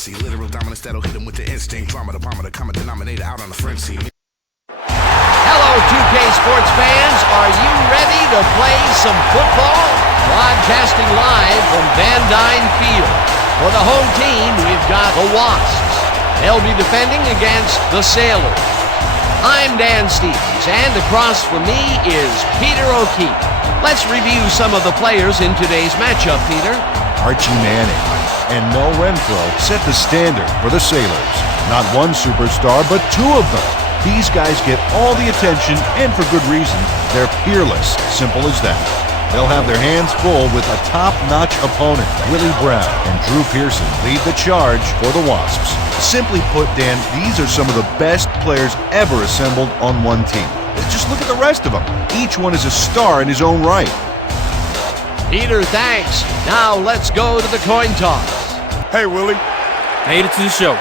frenzy. Literal dominance that'll hit him with the instinct. Drama, the bomber, the common denominator out on the frenzy. Hello, 2K sports fans. Are you ready to play some football? Broadcasting live from Van Dyne Field. For the home team, we've got the Wasps. They'll be defending against the Sailors. I'm Dan Stevens, and across from me is Peter O'Keefe. Let's review some of the players in today's matchup, Peter. Archie Manning and Mel Renfro set the standard for the Sailors. Not one superstar, but two of them. These guys get all the attention, and for good reason. They're peerless, simple as that. They'll have their hands full with a top-notch opponent. Willie Brown and Drew Pearson lead the charge for the Wasps. Simply put, Dan, these are some of the best players ever assembled on one team. Just look at the rest of them. Each one is a star in his own right. Peter, thanks. Now let's go to the coin toss. Hey, Willie. Made it to the show.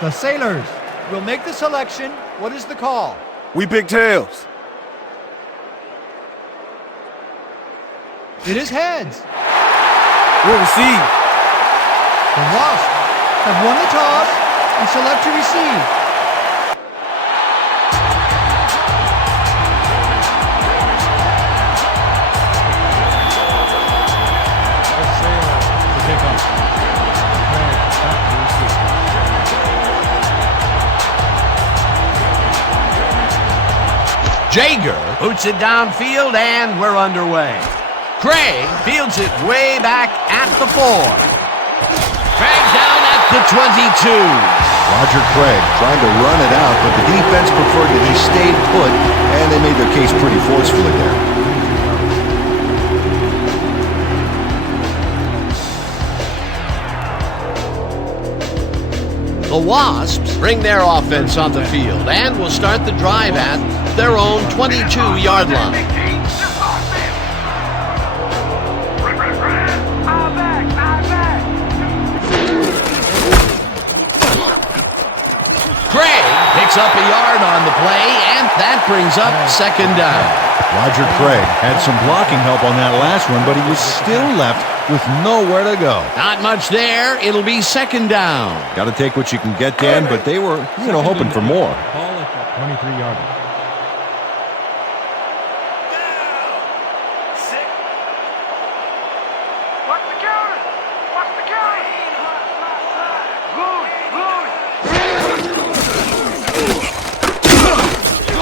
The Sailors will make the selection. What is the call? We big tails. It is heads. We'll receive. The Wasps have won the toss and select to receive. Jager boots it downfield, and we're underway. Craig fields it way back at the 4. Craig down at the 22. Roger Craig tried to run it out, but the defense preferred that he stayed put, and they made their case pretty forcefully there. The Wasps bring their offense on the field and will start the drive at their own 22-yard line. Craig picks up a yard on the play, and that brings up second down. Roger Craig had some blocking help on that last one, but he was still left with nowhere to go. Not much there. It'll be second down. Got to take what you can get, Dan, but they were, hoping for more. Ball at the 23-yard line.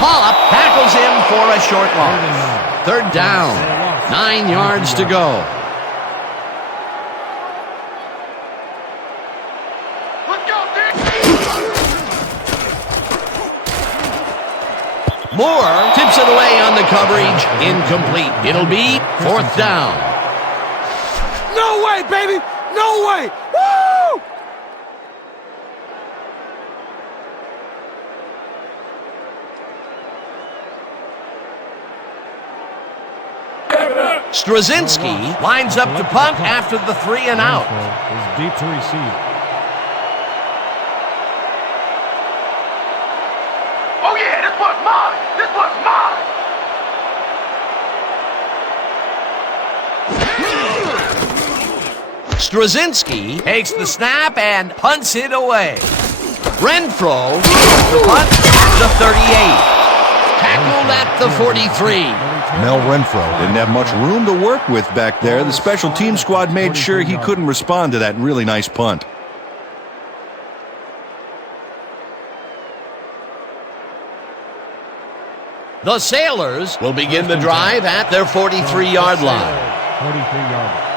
Pollock tackles him for a short loss. Third down. 9 yards to go. Moore tips it away on the coverage. Incomplete. It'll be fourth down. No way, baby! No way! Woo! Straczynski lines up to punt after the 3 and out. Is deep to receive. Oh yeah, this one's mine! This one's mine! Straczynski takes the snap and punts it away. Renfro the punt at the 38. Tackled at the 43. Mel Renfro didn't have much room to work with back there. The special team squad made sure he couldn't respond to that really nice punt. The Sailors will begin the drive at their 43-yard line. 43-yard line.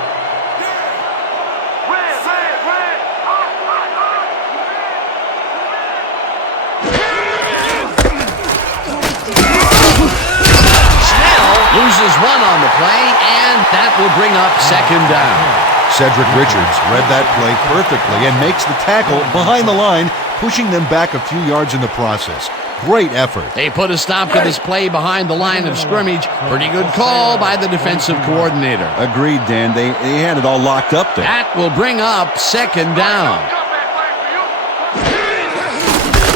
Loses one on the play, and that will bring up second down. Cedric Richards read that play perfectly and makes the tackle behind the line, pushing them back a few yards in the process. Great effort. They put a stop to this play behind the line of scrimmage. Pretty good call by the defensive coordinator. Agreed, Dan. They had it all locked up there. That will bring up second down.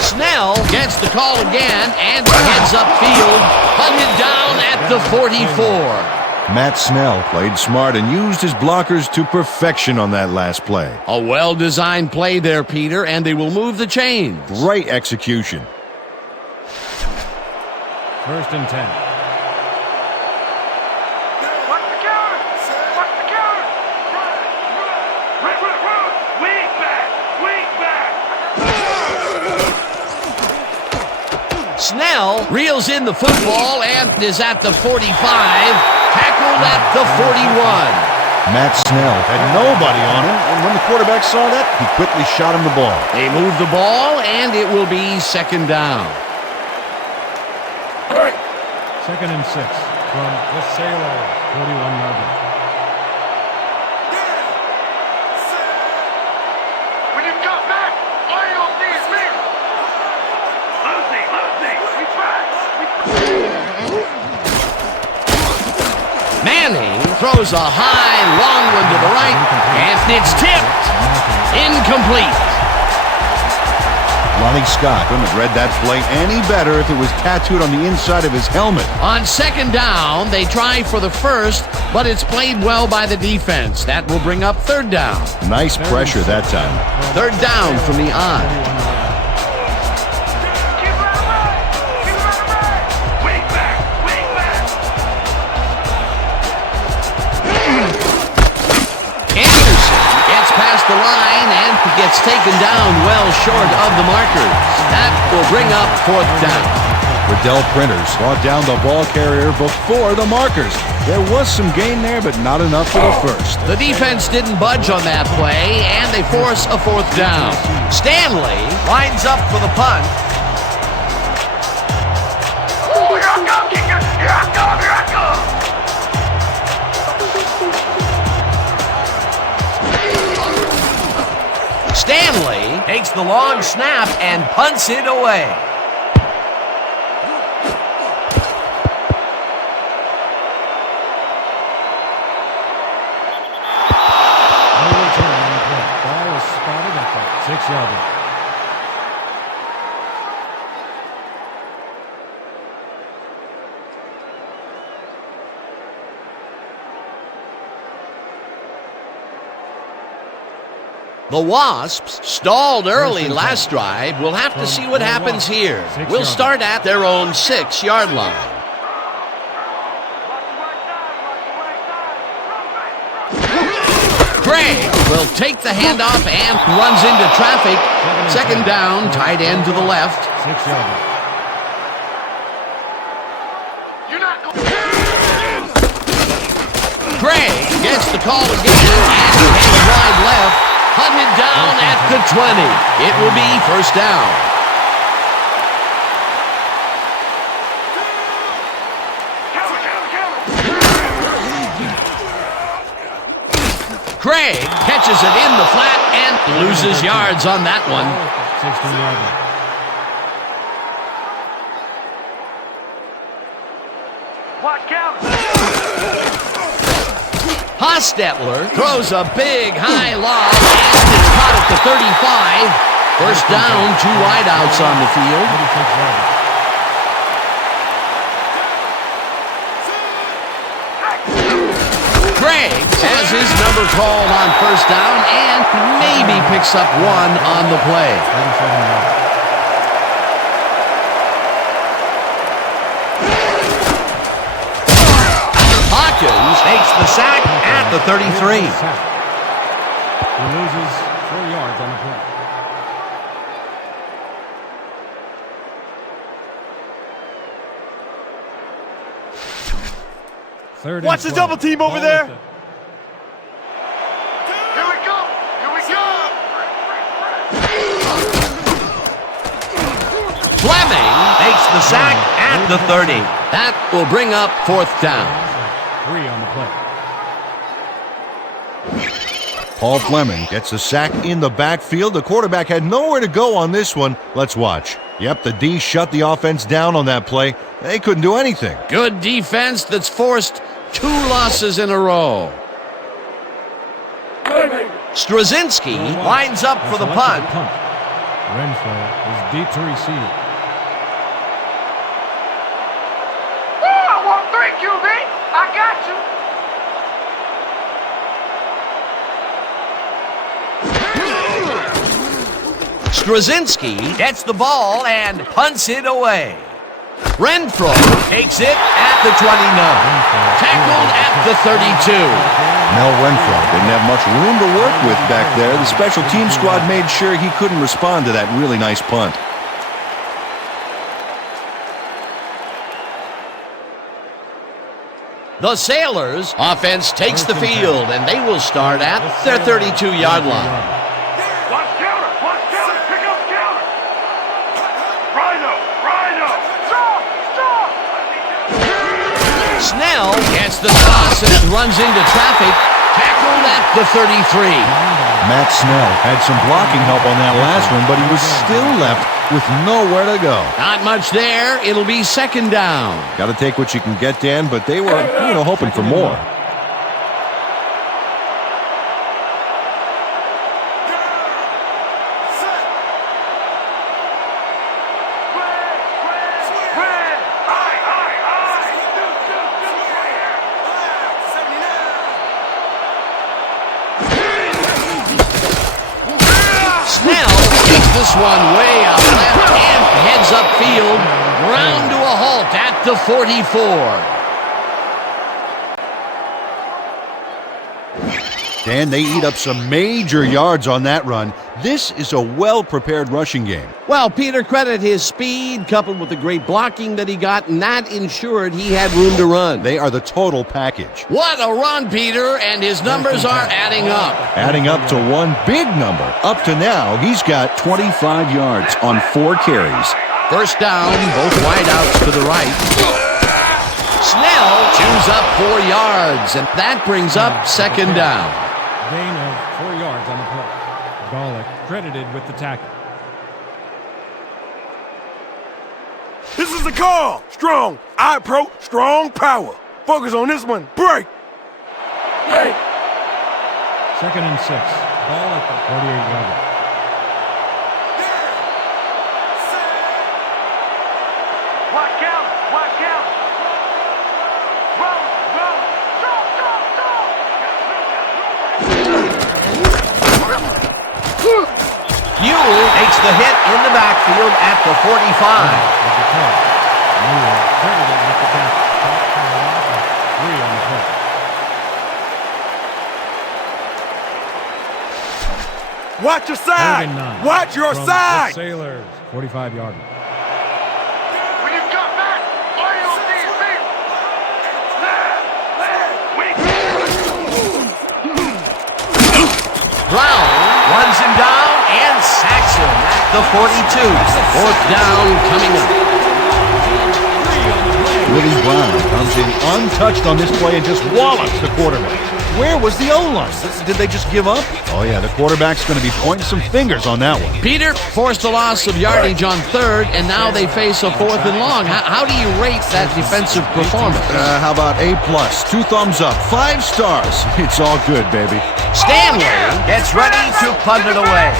Snell gets the call again and heads upfield, punted down at the 44. Matt Snell played smart and used his blockers to perfection on that last play. A well-designed play there, Peter, and they will move the chains. Great execution. 1st and 10. What's the counter? What's the counter? Run. Wing back. Snell reels in the football and is at the 45, tackled at the 41. Matt Snell had nobody on him, and when the quarterback saw that, he quickly shot him the ball. They move the ball, and it will be 2nd down. 2nd and 6 from the Sailor, 41-yarder. When you come back, all you'll see is me. Lucy. We tried. Manning throws a high, long one to the right, and it's tipped. Incomplete. Lonnie Scott couldn't have read that play any better if it was tattooed on the inside of his helmet. On 2nd down, they try for the first, but it's played well by the defense. That will bring up 3rd down. Nice pressure that time. 3rd down from the odd. Keep running right. Wing back. Anderson gets past the line and gets taken down well short of the markers. That will bring up 4th down. Riddell Printers brought down the ball carrier before the markers. There was some gain there, but not enough for the first. The defense didn't budge on that play, and they force a 4th down. Stanley lines up for the punt. Ooh, here I come, kicker. Here I come. Stanley takes the long snap and punts it away. No return on the play. Ball is spotted at the 6-yarder. The Wasps stalled early last drive. We'll have to see what happens here. We'll start at their own 6-yard line. Gray will take the handoff and runs into traffic. 2nd down, tight end to the left. 6-yarder. Gray gets the call again and heads wide left. Hunted down at the 20. It will be 1st down. Craig catches it in the flat and loses yards on that one. 16-yarder. Watch out. Hostetler throws a big high lob and is caught at the 35. 1st down, 2 wideouts on the field. 36-yarder. Craig has his number called on 1st down and maybe picks up 1 on the play. 37-yarder. Hawkins takes the sack at the 33. He loses 4 yards on the play. Third Watch the 12. double team over Ball there. at the- Here we go. Fleming makes the sack at the 30. That will bring up 4th down. 3 on the play. Paul Fleming gets a sack in the backfield. The quarterback had nowhere to go on this one. Let's watch. Yep, the D shut the offense down on that play. They couldn't do anything. Good defense that's forced 2 losses in a row. Straczynski lines up for the punt. Renfro is deep to receive. I want 3, QB. I got you. Krasinski gets the ball and punts it away. Renfro takes it at the 29. Tackled at the 32. Mel Renfro didn't have much room to work with back there. The special team squad made sure he couldn't respond to that really nice punt. The Sailors offense takes the field, and they will start at their 32-yard line. Watch counter! Watch counter! Pick up counter! Rhino! Rhino! Stop! Stop! Snell gets the toss and runs into traffic. Tackled at the 33. Matt Snell had some blocking help on that last one, but he was still left with nowhere to go. Not much there. It'll be second down. Got to take what you can get, Dan, but they were, hoping for more. Snell takes this one way out left and heads upfield. Ground to a halt at the 44. Dan, they eat up some major yards on that run. This is a well-prepared rushing game. Well, Peter, credit his speed coupled with the great blocking that he got, and that ensured he had room to run. They are the total package. What a run, Peter, and his numbers are adding up. Adding up to one big number. Up to now, he's got 25 yards on 4 carries. First down, both wideouts to the right. Snell chews up 4 yards, and that brings up second down. Gain of 4 yards on the play. Golick credited with the tackle. This is the call. Strong. I-Pro. Strong power. Focus on this one. Break. Hey. 2nd and 6. Ball at the 48-yard line. Watch out! Watch out! Roll! Roll! Stop! Stop! Stop! Ewell takes the hit in the backfield at the 45. Newell credited with the tackle. South Carolina, 3 on the play. Watch your side. 3rd and 9. Watch your From side. The Sailors, 45-yard line. When you cut back, all you'll see is me. Brown runs him down and sacks him at the 42. 4th down coming up. Willie Brown comes in untouched on this play and just wallops the quarterback. Where was the O-line? Did they just give up? Oh, yeah, the quarterback's going to be pointing some fingers on that one. Peter forced a loss of yardage on 3rd, and now they face a 4th and long. How do you rate that defensive performance? How about A+, 2 thumbs up, 5 stars. It's all good, baby. Stanley gets ready to punt it away.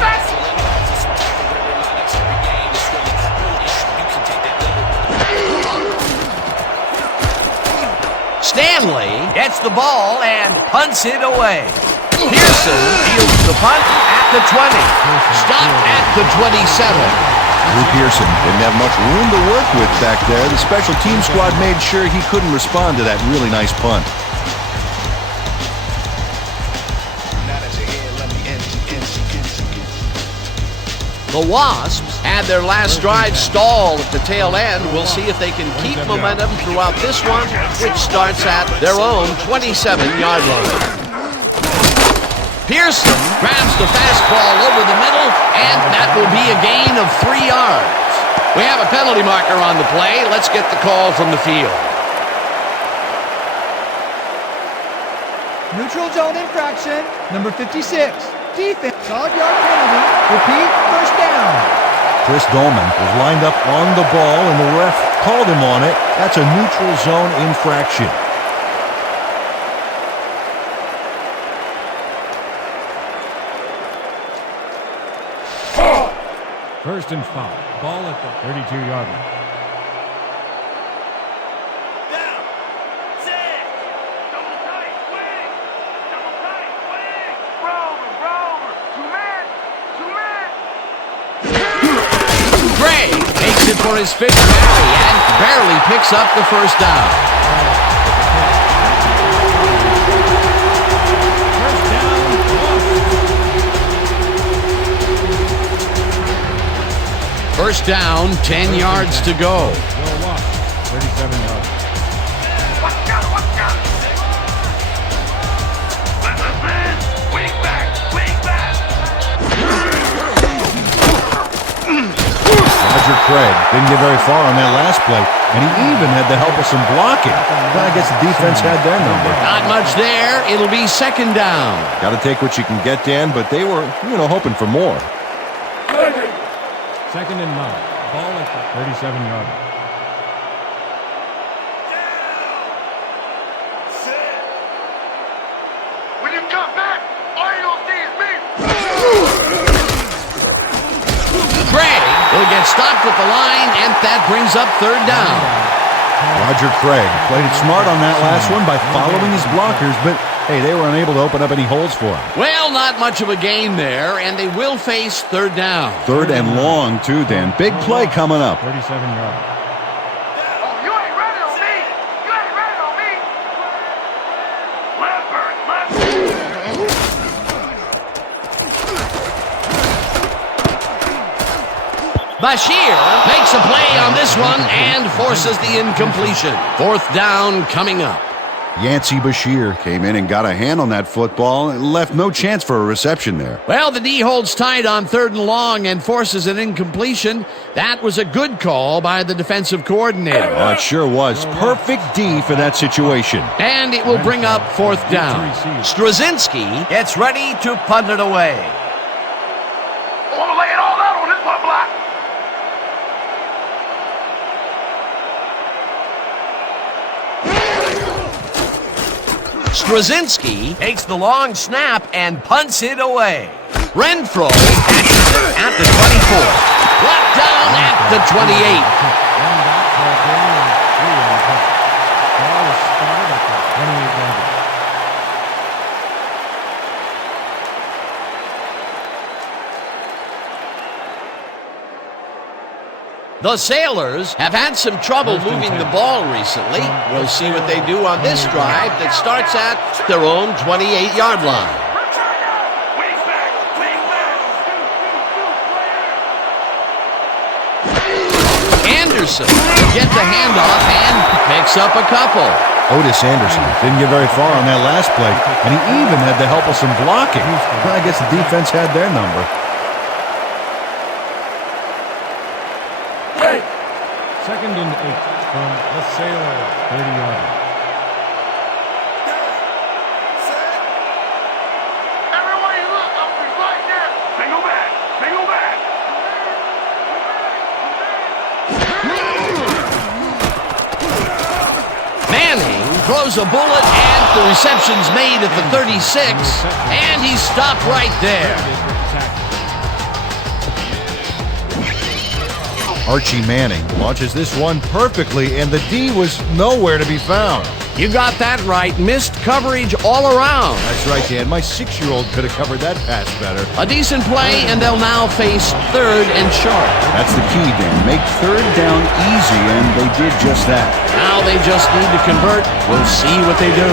Stanley gets the ball and punts it away. Pearson fields the punt at the 20. Stopped at the 27. Drew Pearson didn't have much room to work with back there. The special team squad made sure he couldn't respond to that really nice punt. The Wasps had their last drive stall at the tail end. We'll see if they can keep momentum throughout this one, which starts at their own 27-yard line. Pearson grabs the fastball over the middle, and that will be a gain of 3 yards. We have a penalty marker on the play. Let's get the call from the field. Neutral zone infraction, number 56. Defense, solid yard penalty. Repeat, first down. Chris Dolman was lined up on the ball, and the ref called him on it. That's a neutral zone infraction. First and 5. Ball at the 32-yard line. Rover, rover, 2 men, 2 men. for his fifth carry and barely picks up the first down. First down, 10 yards to go. 37 yards. Watch out, watch out. Listen, man. Wing back, wing back. Roger Craig didn't get very far on that last play, and he even had the help of some blocking. But I guess the defense had their number. Not much there. It'll be second down. Got to take what you can get, Dan, but they were, hoping for more. Second and 9. Ball at the 37-yard. When you come back, all you gonna see is me. Craig will get stopped at the line, and that brings up third down. Roger Craig played it smart on that last one by following his blockers, but hey, they were unable to open up any holes for him. Well, not much of a gain there, and they will face third down. Third and long, too, Dan. Big play coming up. 37 yards. Oh, you ain't ready on me. You ain't ready on me. Left, Bert, left. Bashir makes a play on this one and forces the incompletion. Fourth down coming up. Yancey Bashir came in and got a hand on that football and left no chance for a reception there. Well, the D holds tight on third and long and forces an incompletion. That was a good call by the defensive coordinator. Oh, it sure was. Perfect D for that situation. And it will bring up fourth down. Straczynski gets ready to punt it away. I wanna lay it all out on this one block. Straczynski takes the long snap and punts it away. Renfro catches it at the 24. Brought down at the 28. Ball was spotted at the 28-yard. The Sailors have had some trouble moving the ball recently. We'll see what they do on this drive that starts at their own 28-yard line. Wing back, wing back. Anderson gets the handoff and picks up a couple. Otis Anderson didn't get very far on that last play, and he even had the help of some blocking. Well, I guess the defense had their number. Second and 8 from the Sailor, 30 yards. Everywhere you look, I'll be right there. Single back, single back. Manning throws a bullet, and the reception's made at the 36, and he's stopped right there. Archie Manning launches this one perfectly, and the D was nowhere to be found. You got that right. Missed coverage all around. That's right, Dan. My 6-year-old could have covered that pass better. A decent play, and they'll now face third and short. That's the key, Dan. Make third down easy, and they did just that. Now they just need to convert. We'll see what they do.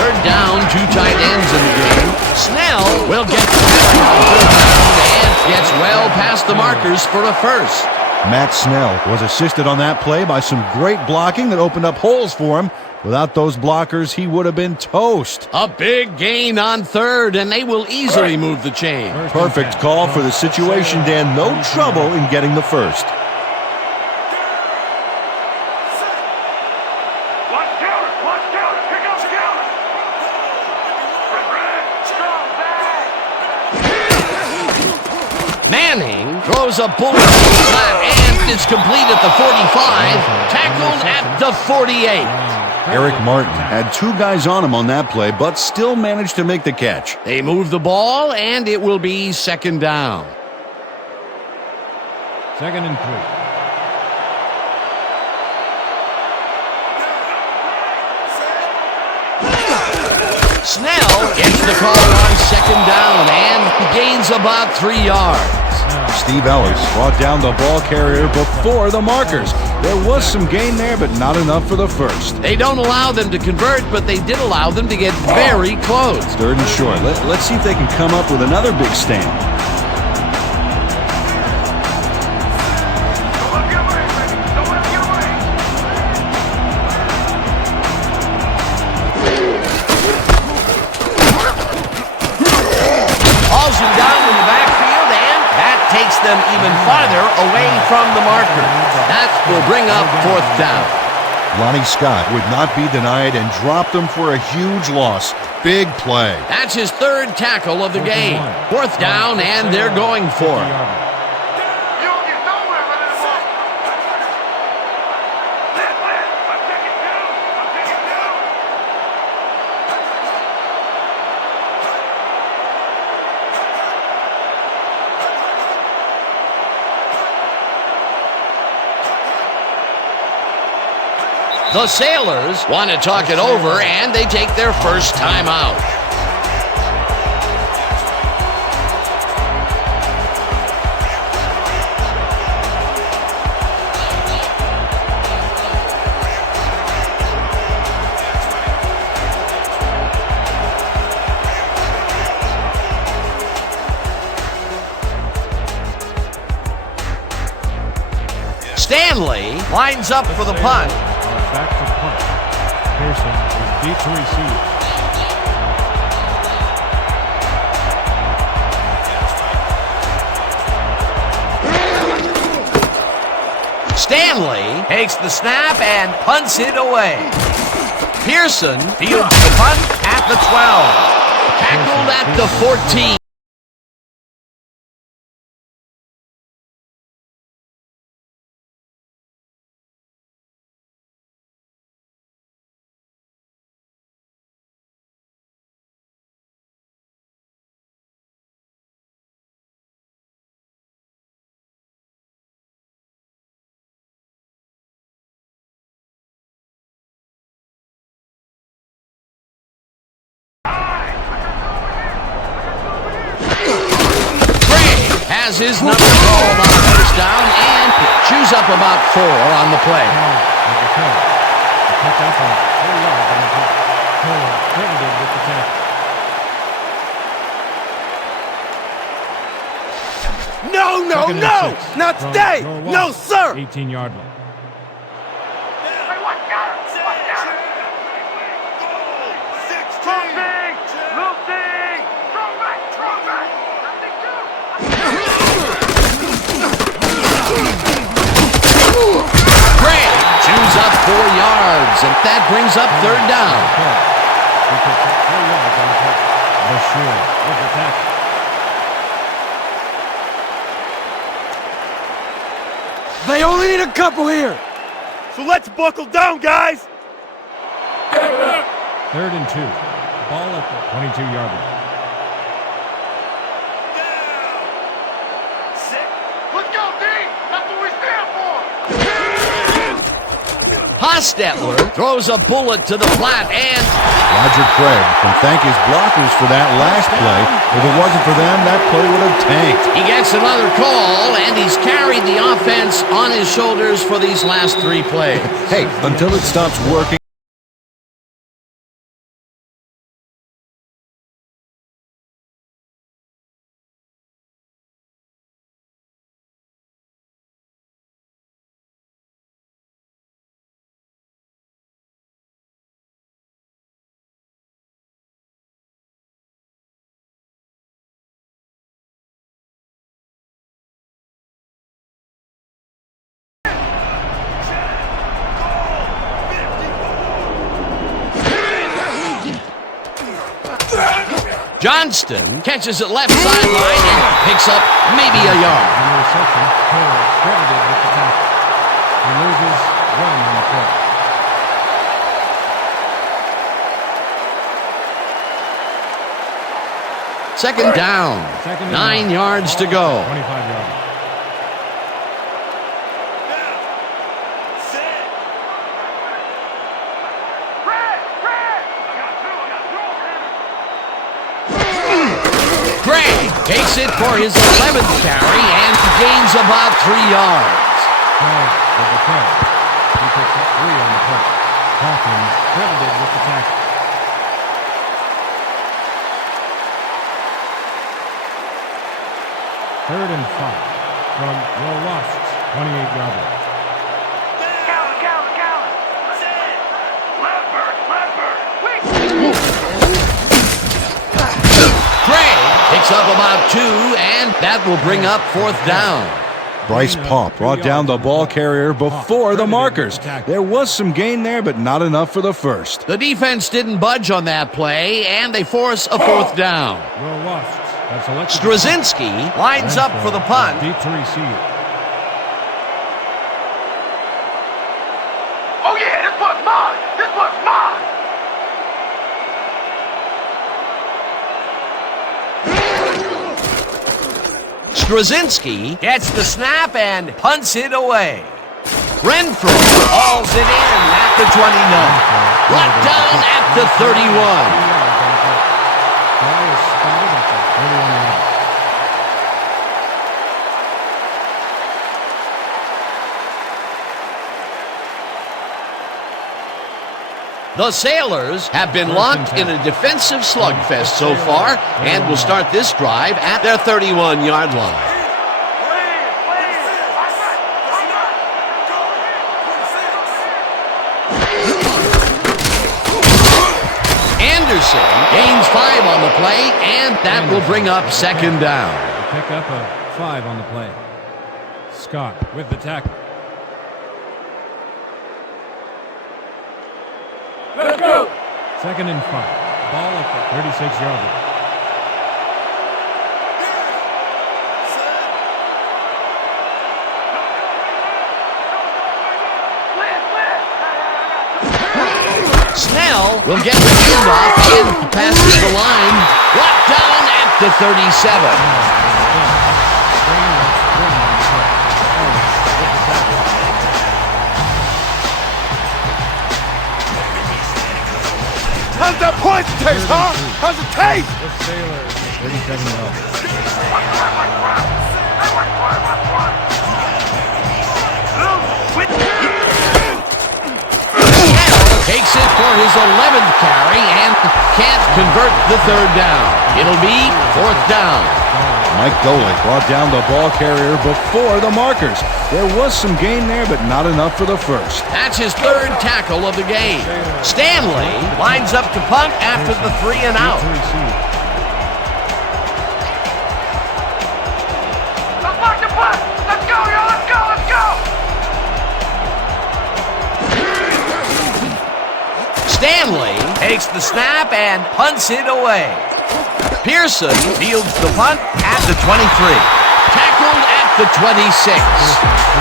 Third down, 2 tight ends in the game. Snell will get the third down and gets well past the markers for a first. Matt Snell was assisted on that play by some great blocking that opened up holes for him. Without those blockers, he would have been toast. A big gain on third, and they will easily move the chain. Perfect call for the situation, Dan. No trouble in getting the first. Watch counter, here comes the counter. Strong back. Manning throws a bullet to the flat, and it's complete at the 45, tackled at the 48. Eric Martin had 2 guys on him on that play, but still managed to make the catch. They move the ball, and it will be second down. Second and 3. Snell gets the call on second down and gains about 3 yards. Steve Ellis brought down the ball carrier before the markers. There was some gain there, but not enough for the first. They don't allow them to convert, but they did allow them to get very close. 3rd and short. Let's see if they can come up with another big stand. Don't let him get away, baby. Don't let him get away. Hauls him down in the backfield, and that takes them even farther away from the marker. That will bring up 4th down. Lonnie Scott would not be denied and dropped them for a huge loss. Big play. That's his 3rd tackle of the game. 4th down, and they're going for it. You don't get nowhere running the ball. I'm taking two. I'm taking two. The Sailors want to talk it over, and they take their first time out. Stanley lines up for the punt. Back to punt. Pearson is deep to receive. Stanley takes the snap and punts it away. Pearson fields the punt at the 12. Tackled at the 14. Has his number called on 1st down and chews up about 4 on the play. Pick up on 4 yards on the play. Taylor credited with the tackle. No, no, Second and no! 6 Not from today! your No, Wasps, sir! 18-yard line. Hey, watch out! Watch out! Strong thing! Little thing! Strong back! Strong back! Nothing to. Gray chews up 4 yards, and that brings up 3rd down. He picks up 4 yards on the play. Bashir with the tackle. They only need a couple here. So let's buckle down, guys. 3rd and 2. Ball at the 22-yard line. Let's go, D! That's what we stand for! Hostetler throws a bullet to the flat, and Roger Craig can thank his blockers for that last play. If it wasn't for them, that play would have tanked. he gets another call, and he's carried the offense on his shoulders for these last 3 plays. Hey, until it stops working. Johnston catches it left sideline and picks up maybe a yard. On the reception, Taylor credited with the tackle. He loses 1 on the play. Second down. Second and 9 9. yards to Ball go. at the 25-yard line. Gray takes it for his 11th carry and gains about 3 yards. Craig with the catch. He picks up 3 on the play. Hawkins credited with the tackle. Third and 5 from the Wasps, 28-yard line. Craig picks up about 2, and that will bring up 4th down. Bryce Pomp brought down the ball carrier before the markers. There was some gain there, but not enough for the first. The defense didn't budge on that play, and they force a 4th down. The Wasps have selected Straczynski lines up for the punt. deep to receive. Oh yeah, this one's mine! This one's mine! Straczynski gets the snap and punts it away. Renfro hauls it in at the 29. Brought down at the 31. Ball is spotted at the 31-yard line. The Sailors have been locked in a defensive slugfest so far and will start this drive at their 31-yard line. Anderson gains 5 on the play, and that will bring up 2nd down. Pick up a 5 on the play. Scott with the tackle. Let's go! 2nd and 5. Ball at the 36-yard line. Snell will get the handoff and passes the line. Brought down at the 37. How's that point taste, huh? How's it taste? The Sailors, 37-yard. Takes it for his 11th carry and can't convert the 3rd down. It'll be 4th down. Mike Golick brought down the ball carrier before the markers. There was some gain there, but not enough for the first. That's his 3rd tackle of the game. Stanley lines up to punt after the 3 and out. Let's mark the punt! Let's go, yo! Let's go! Let's go! Stanley takes the snap and punts it away. Pearson fields the punt at the 23. Tackled at the 26.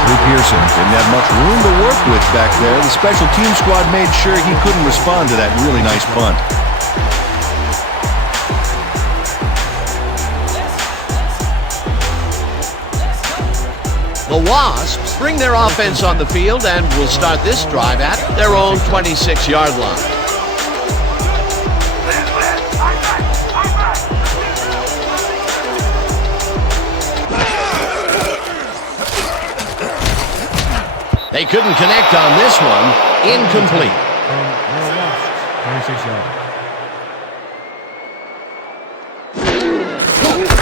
Drew Pearson didn't have much room to work with back there. The special team squad made sure he couldn't respond to that really nice punt. The Wasps bring their offense on the field and will start this drive at their own 26-yard line. They couldn't connect on this one. Incomplete. From the Wasps, 26 yards.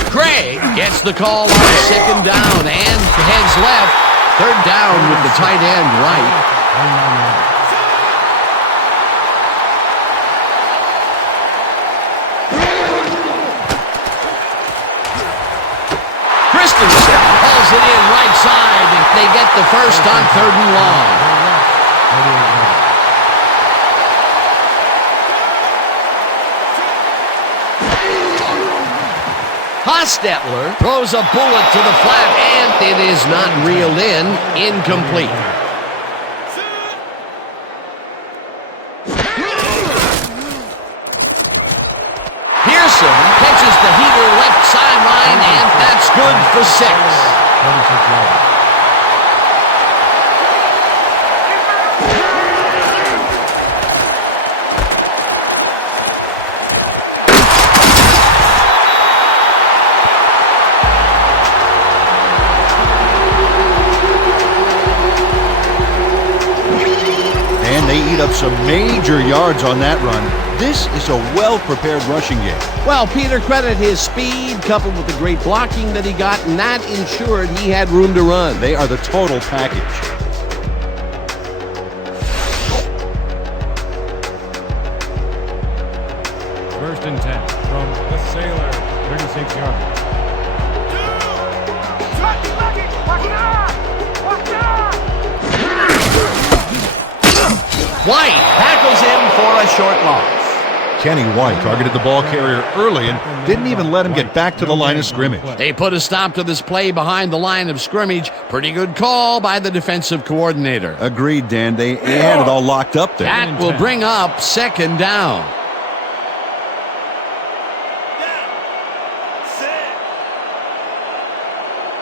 Craig gets the call on 2nd down and heads left. 3rd down with the tight end right. 29 yards. Christensen hauls it in right side, and they get the first on 3rd and long. Hostetler throws a bullet to the flat, and it is not reeled in. Incomplete. Pearson catches the heater left sideline, and that's good for 6. 26 yards. eat up some major yards on that run. This is a well-prepared rushing game. Well, Peter, credit his speed coupled with the great blocking that he got, and that ensured he had room to run. They are the total package. First and 10 from the Sailor, 36 yards. White tackles him for a short loss. Kenny White targeted the ball carrier early and didn't even let him get back to the line of scrimmage. They put a stop to this play behind the line of scrimmage. Pretty good call by the defensive coordinator. Agreed, Dan. They had it all locked up there. That will bring up second down.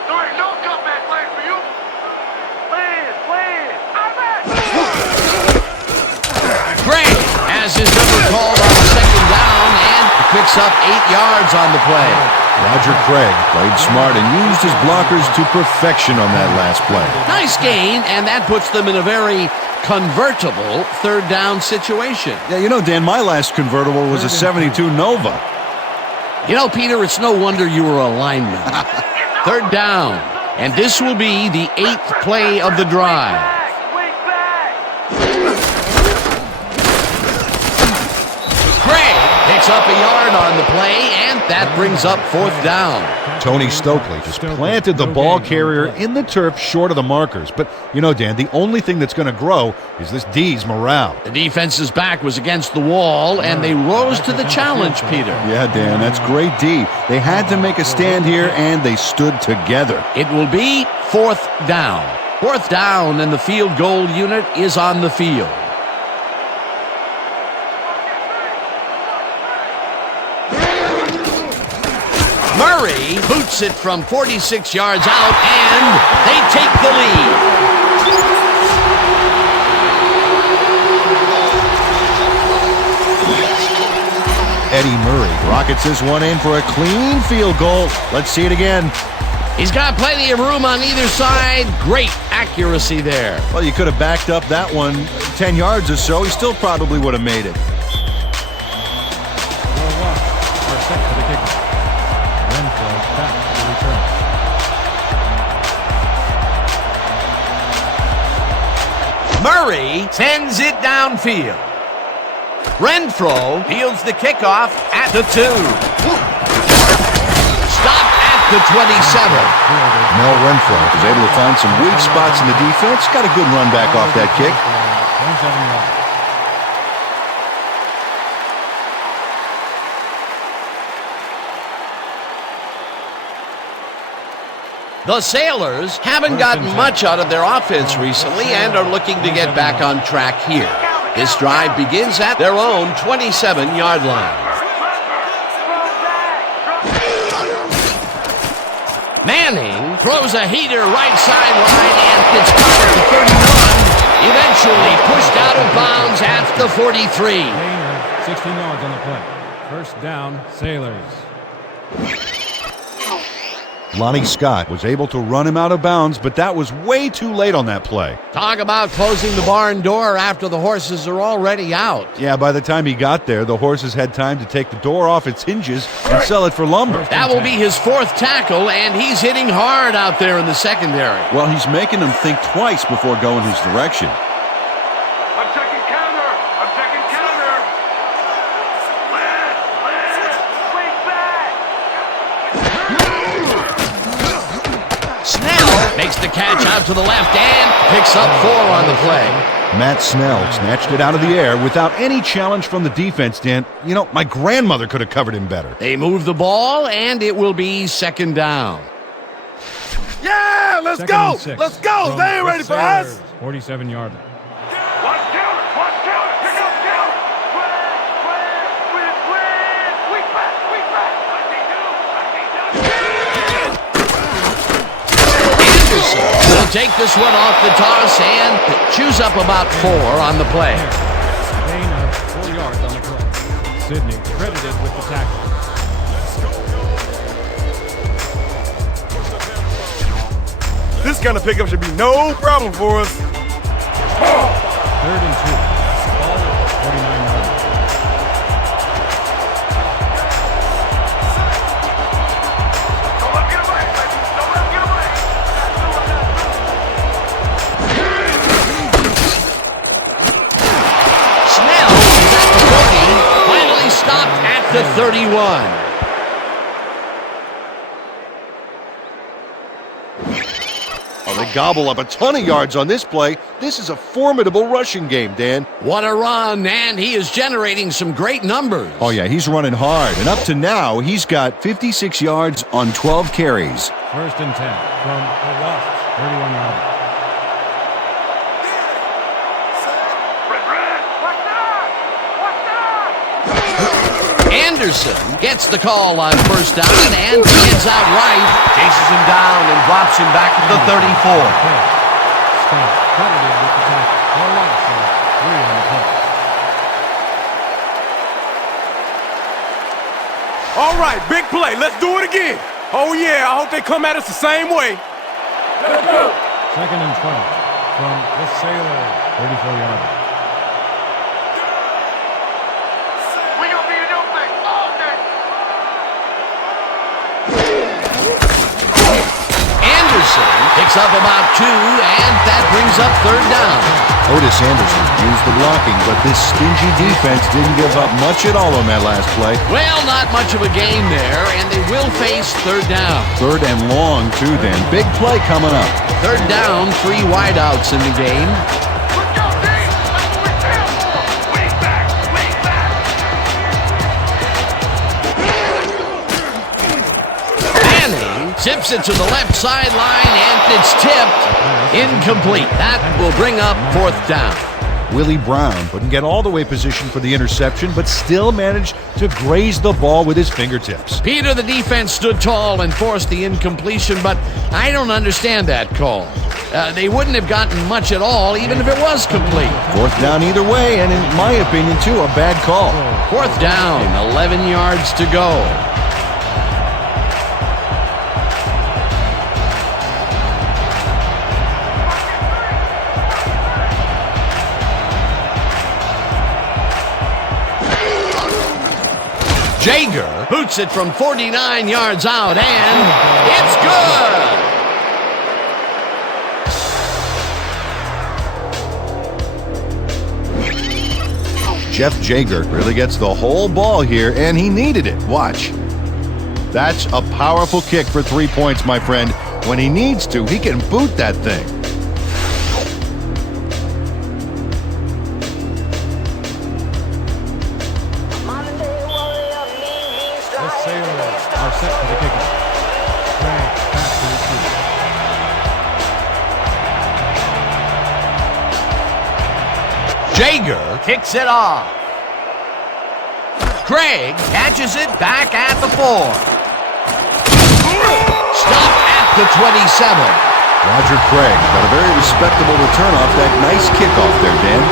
There ain't no comeback lane for you. Please. Gray has his number called on second down and picks up 8 yards on the play. Roger Craig played smart and used his blockers to perfection on that last play. Nice gain, and that puts them in a very convertible third down situation. Yeah, you know, Dan, my last convertible was a 72 Nova. You know, Peter, it's no wonder you were a lineman. Third down, and this will be the 8th play of the drive. Gray picks up a yard on the play, and that brings up 4th down. Tony Stokely just planted the ball carrier in the turf short of the markers. But, you know, Dan, the only thing that's going to grow is this D's morale. The defense's back was against the wall, and they rose to the challenge, Peter. Yeah, Dan, that's great D. They had to make a stand here, and they stood together. It will be 4th down. 4th down, and the field goal unit is on the field. Murray boots it from 46 yards out, and they take the lead. Eddie Murray rockets this one in for a clean field goal. Let's see it again. He's got plenty of room on either side. Great accuracy there. Well, you could have backed up that one 10 yards or so. He still probably would have made it. Your Wasps are set for the kickoff. Renfro back to the return. Murray sends it downfield. Renfro fields the kickoff at the 2. Stop at the 27. Mel Renfro was able to find some weak spots in the defense. Got a good run back off that kick. 27 yards. The Sailors haven't gotten much out of their offense recently and are looking to get back on track here. This drive begins at their own 27-yard line. Manning throws a heater right sideline, and it's caught at the 31. Eventually pushed out of bounds at the 43. Gainer, 16 yards on the play. First down, Sailors. Lonnie Scott was able to run him out of bounds, but that was way too late on that play. Talk about closing the barn door after the horses are already out. Yeah, by the time he got there, the horses had time to take the door off its hinges and sell it for lumber. That will be his 4th tackle, and he's hitting hard out there in the secondary. Well, he's making them think twice before going his direction. I'm checking counter. Wait back. Snell makes the catch out to the left and picks up 4 on the play. Matt Snell snatched it out of the air without any challenge from the defense, Dan. You know, my grandmother could have covered him better. They move the ball, and it will be 2nd down. Yeah, let's Second go. and 6 Let's go. from They ain't the ready for us. Sailors, 47-yard line. Watch counter. Pick up counter. We back. What they do. Anderson will take this one off the toss and chews up about 4 on the play. Gain of 4 yards on the play. Sidney credited with the tackle. This kind of pickup should be no problem for us. 3rd and 2. the 31. Oh, they gobble up a ton of yards on this play. This is a formidable rushing game, Dan. What a run, and he is generating some great numbers. Oh, yeah, he's running hard. And up to now, he's got 56 yards on 12 carries. 1st and 10 from the Wasps, 31 yards. Anderson gets the call on 1st down and heads out right. Chases him down and drops him back to the 34. Stop. Credited with the tackle. No loss, so 3 on the play. All right, big play. Let's do it again. Oh, yeah, I hope they come at us the same way. Let's go. 2nd and 12 from the Sailors, 34 yards. We gonna be in your face all day. Anderson picks up about 2, and that brings up 3rd down. Otis Anderson used the blocking, but this stingy defense didn't give up much at all on that last play. Well, not much of a game there, and they will face 3rd down. 3rd and long, too, then. Big play coming up. 3rd down, 3 wideouts in the game. Let's go, team. That's what we stand for. Wing back. Wing back. Manning zips it to the left sideline, and it's tipped. Incomplete. That will bring up 4th down. Willie Brown couldn't get all the way positioned for the interception, but still managed to graze the ball with his fingertips. Peter, the defense stood tall and forced the incompletion, but I don't understand that call. They wouldn't have gotten much at all, even if it was complete. 4th down either way, and in my opinion, too, a bad call. 4th down, 11 yards to go. Jager boots it from 49 yards out, and it's good! Jeff Jager really gets the whole ball here, and he needed it. Watch. That's a powerful kick for 3 points, my friend. When he needs to, he can boot that thing. The Sailors are set for the kickoff. Craig back to receive. Jager kicks it off. Craig catches it back at the 4. Stop at the 27. Roger Craig got a very respectable return off that nice kickoff there, Dan.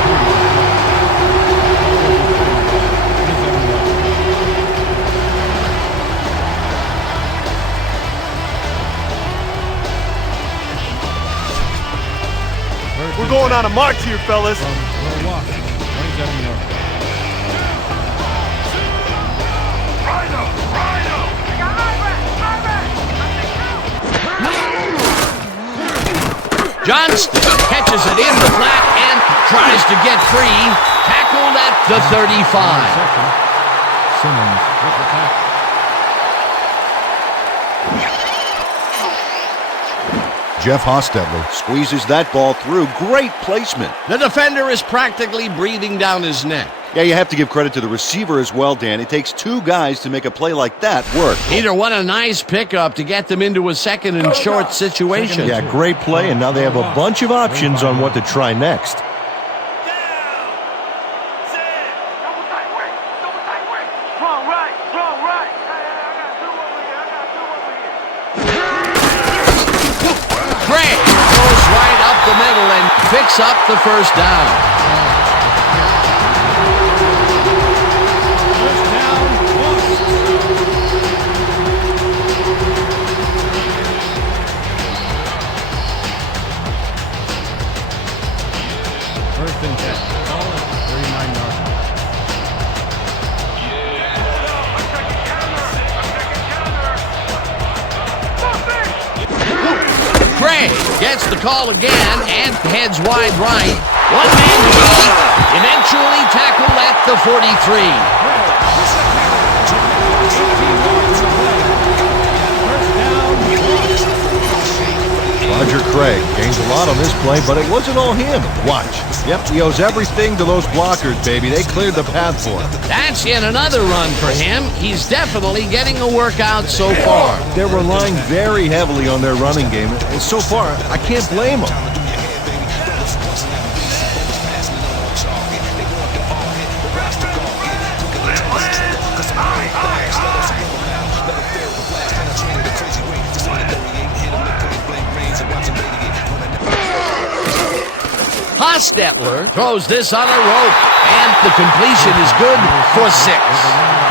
We're going on a march here, fellas. From the Wasps, 27 yards. Rhino. Rhino. We got Johnston catches it in the flat and tries to get free. Tackled at the 35. Simmons with the tackle. Jeff Hostetler squeezes that ball through. Great placement. The defender is practically breathing down his neck. Yeah, you have to give credit to the receiver as well, Dan. It takes 2 guys to make a play like that work. Peter, what a nice pickup to get them into a 2nd and short situation. Yeah, great play, and now they have a bunch of options on what to try next. Double tight wing. Double tight wing. Strong right. Strong right. Hey, I got 2 over here. I got 2 over here. Craig goes right up the middle and picks up the 1st down. First down, Wasps. First and 10. Ball at 39 yards. Craig gets the call again and heads wide right. One man to beat. Eventually tackled at the 43. Roger Craig gains a lot on this play, but it wasn't all him. Watch. Yep, he owes everything to those blockers, baby. They cleared the path for him. That's yet another run for him. He's definitely getting a workout so far. They're relying very heavily on their running game, and so far, I can't blame them. Hostetler throws this on a rope, and the completion is good for 6.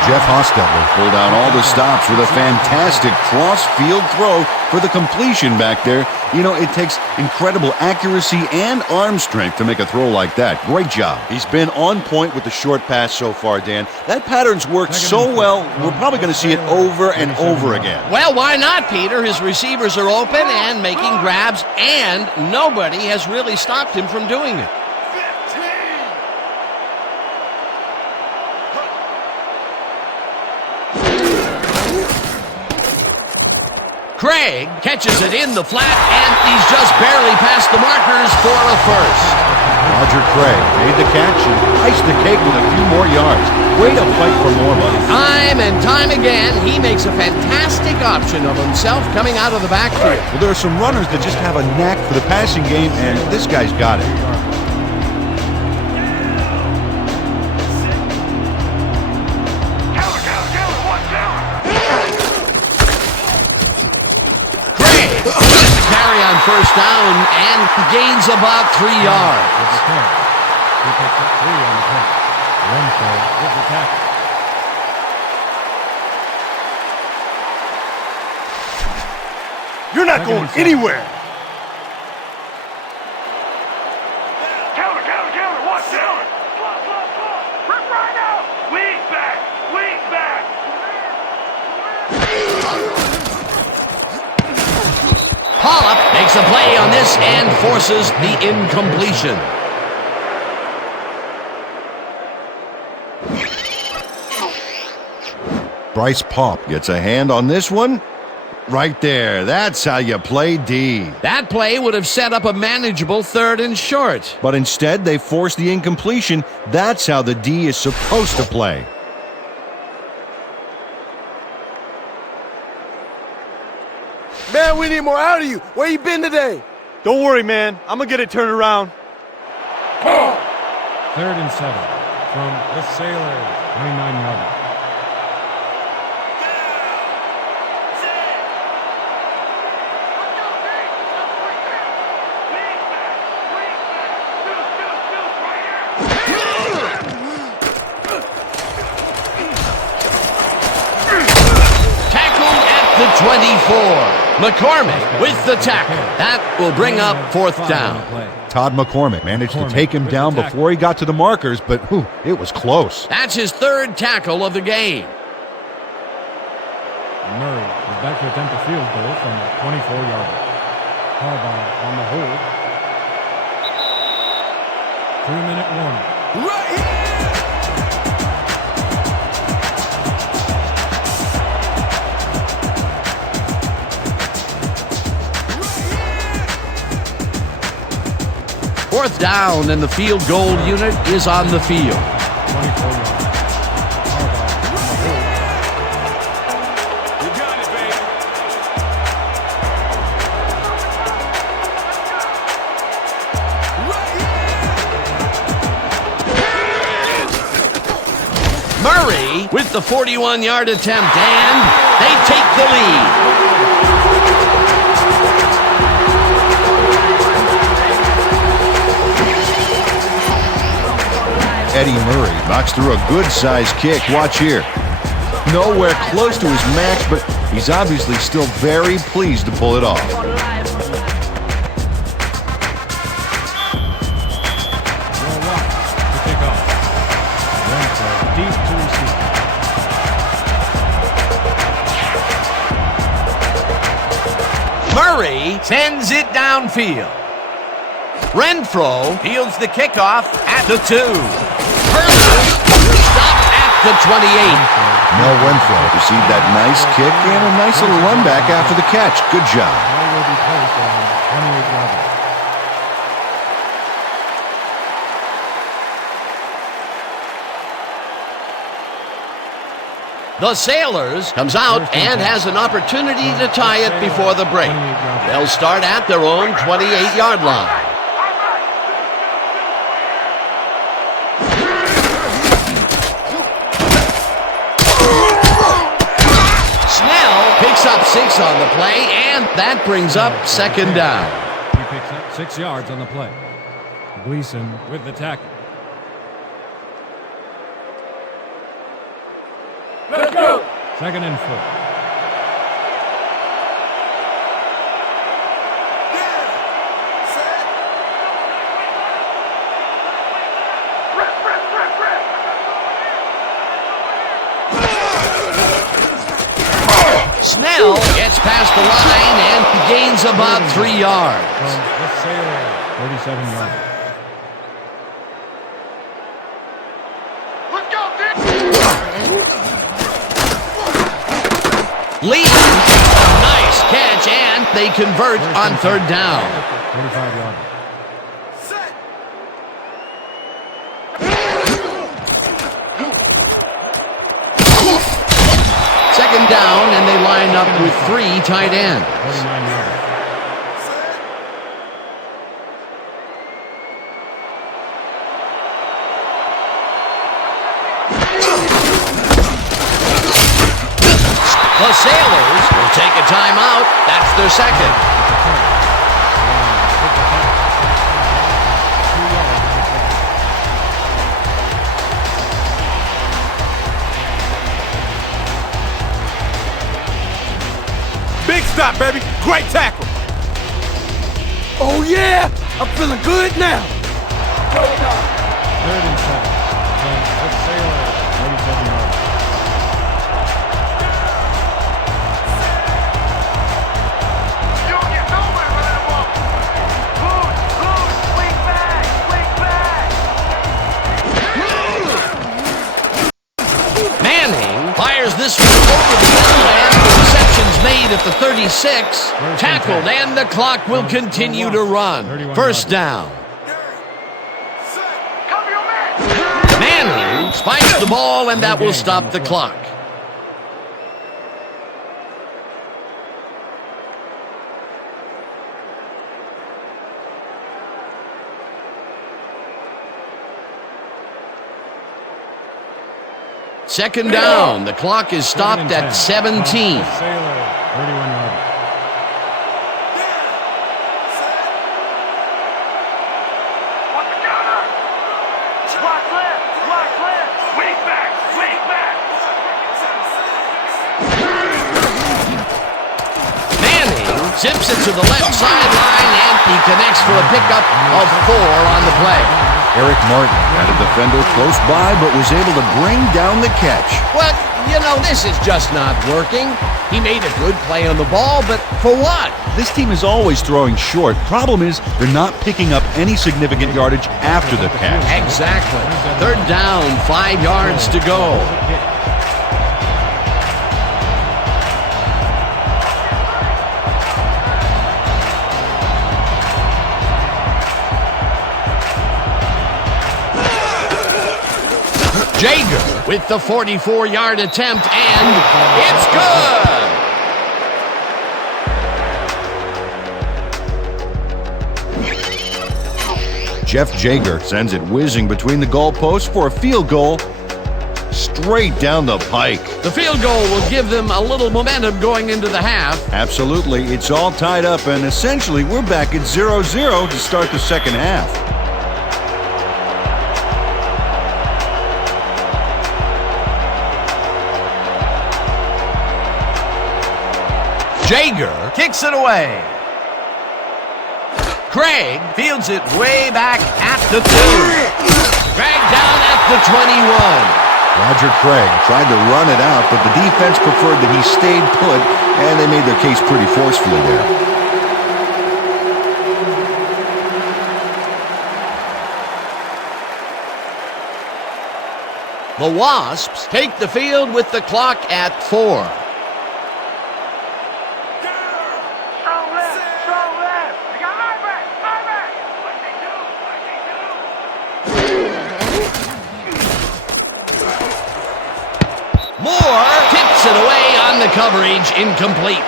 Jeff Hostetler pulled out all the stops with a fantastic cross-field throw for the completion back there. You know, it takes incredible accuracy and arm strength to make a throw like that. Great job. He's been on point with the short pass so far, Dan. That pattern's worked so well, we're probably going to see it over and over again. Well, why not, Peter? His receivers are open and making grabs, and nobody has really stopped him from doing it. Craig catches it in the flat, and he's just barely past the markers for a first. Roger Craig made the catch and iced the cake with a few more yards. Way to fight for more, buddy. Time and time again, he makes a fantastic option of himself coming out of the backfield. Well, there are some runners that just have a knack for the passing game, and this guy's got it. First down and gains about 3 yards. He picks up 3 on the catch. Renfro with the tackle. You're not going anywhere. Counter, counter, counter. Watch out. Rip right out. Weak back. Weak back. Pollock makes a play on this and forces the incompletion. Bryce Paup gets a hand on this one. Right there. That's how you play D. That play would have set up a manageable 3rd and short. But instead, they force the incompletion. That's how the D is supposed to play. Man, we need more out of you. Where you been today? Don't worry, man. I'm going to get it turned around. 3rd and 7 from the Sailors. 29-yard. Tackled at the 24. McCormick with the tackle. That will bring up 4th down. Todd McCormick managed to take him down before he got to the markers, but it was close. That's his 3rd tackle of the game. Murray is back to attempt a field goal from the 24-yard line. Harbaugh on the hold. 3-minute warning. Right here! Fourth down, and the field goal unit is on the field. 24 yards. Harbaugh on the hold. You got it, baby. Murray with the 41-yard attempt, and they take the lead. Eddie Murray knocks through a good-sized kick. Watch here. Nowhere close to his max, but he's obviously still very pleased to pull it off. Murray sends it downfield. Renfro fields the kickoff at the 2. Hurley stopped at the 28. Mel Renfro received that nice kick and a nice little run back after the catch. Good job. Play will be placed on 28 yards. The Sailors comes out and has an opportunity to tie it before the break. They'll start at their own 28-yard line. Snell picks up 6 on the play, and that brings up second down. He picks up 6 yards on the play. Gleason with the tackle. Let's go. Second and 4. Snell gets past the line and gains about 3 yards. From the Sailors, 37 yards. Let's go, Dick. Lee, nice catch, and they convert on third down. 45 yards. Set. Second down, and they line up with 3 tight ends. 49 yards. The Sailors will take a timeout. That's their second. Big stop, baby. Great tackle. Oh, yeah. I'm feeling good now. Third and 7. From the Sailors, 37 yards. Junior, nowhere for that ball. Loose, swing back, Manning fires this one over the middle, and the reception's made at the 36. Tackled, and the clock will continue to run. First down. Cover your man. Manning spikes the ball, and that will stop the clock. Second down. The clock is stopped at 17. Sailor, 31 yards. What's the counter? Block left, wing back, Manning zips it to the left sideline, and he connects for a pickup of 4 on the play. Eric Martin had a defender close by, but was able to bring down the catch. Well, you know, this is just not working. He made a good play on the ball, but for what? This team is always throwing short. Problem is, they're not picking up any significant yardage after the catch. Exactly. Third down, 5 yards to go. Jager with the 44-yard attempt, and it's good! Jeff Jager sends it whizzing between the goalposts for a field goal straight down the pike. The field goal will give them a little momentum going into the half. Absolutely, it's all tied up, and essentially we're back at 0-0 to start the second half. Jager kicks it away. Craig fields it way back at the 2. Dragged down at the 21. Roger Craig tried to run it out, but the defense preferred that he stayed put, and they made their case pretty forcefully there. The Wasps take the field with the clock at 4. Strong left, strong left. They got eye back, eye back. What they do, Moore tips it away on the coverage, incomplete.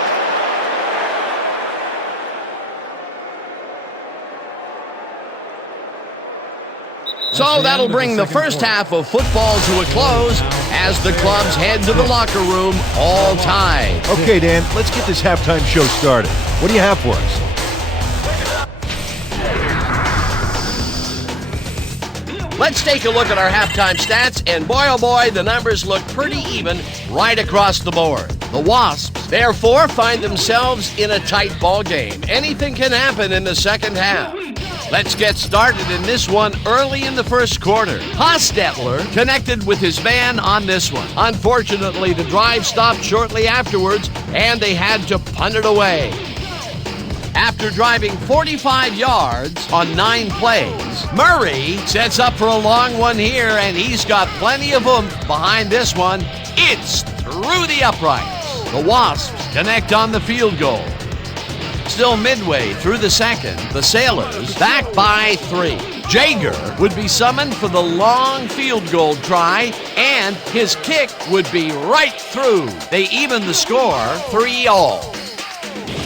So that'll bring the first half of football to a close as the clubs head to the locker room all tied. Okay, Dan, let's get this halftime show started. What do you have for us? Let's take a look at our halftime stats, and boy oh boy, the numbers look pretty even right across the board. The Wasps, therefore, find themselves in a tight ball game. Anything can happen in the second half. Let's get started in this one early in the first quarter. Hostetler connected with his man on this one. Unfortunately, the drive stopped shortly afterwards, and they had to punt it away. After driving 45 yards on 9 plays, Murray sets up for a long one here, and he's got plenty of oomph behind this one. It's through the uprights. The Wasps connect on the field goal. Still midway through the second, the Sailors back by 3. Jaeger would be summoned for the long field goal try, and his kick would be right through. They even the score 3-all.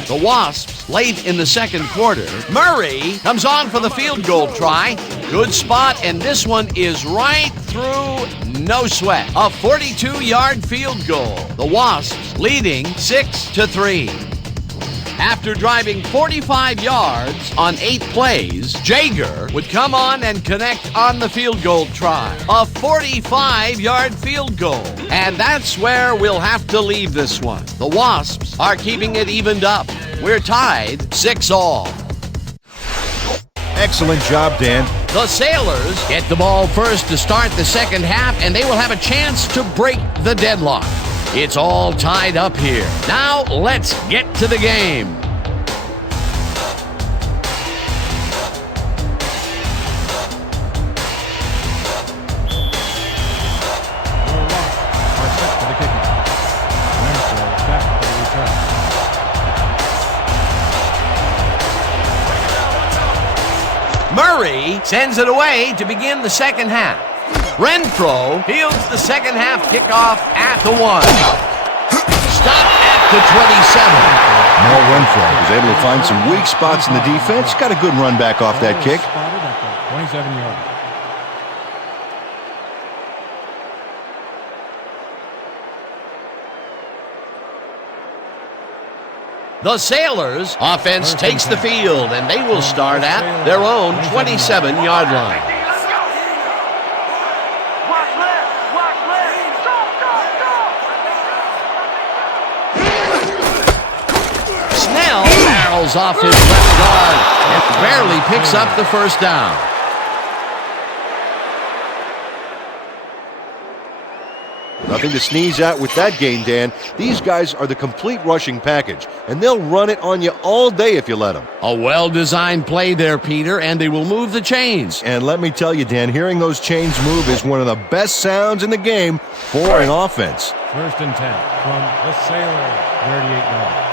The Wasps late in the second quarter. Murray comes on for the field goal try. Good spot, and this one is right through, no sweat. A 42-yard field goal. The Wasps leading 6-3. After driving 45 yards on 8 plays, Jaeger would come on and connect on the field goal try. A 45-yard field goal. And that's where we'll have to leave this one. The Wasps are keeping it evened up. We're tied 6-all. Excellent job, Dan. The Sailors get the ball first to start the second half, and they will have a chance to break the deadlock. It's all tied up here. Now let's get to the game. Are set for the kicking. Renfro back for the return. Murray sends it away to begin the second half. Renfro fields the second half kickoff at the 1. Stop at the 27. Mel Renfro was able to find some weak spots in the defense. Got a good run back off that kick. Spotted at the 27-yard. The Sailors' offense takes the field, and they will start at their own 27-yard line. Let's go. Watch left, watch left. Go. Snell barrels off his left guard and barely picks up the first down. Nothing to sneeze at with that gain, Dan. These guys are the complete rushing package, and they'll run it on you all day if you let them. A well-designed play there, Peter, and they will move the chains. And let me tell you, Dan, hearing those chains move is one of the best sounds in the game for an offense. 1st and 10 from the Sailors, 38-yard.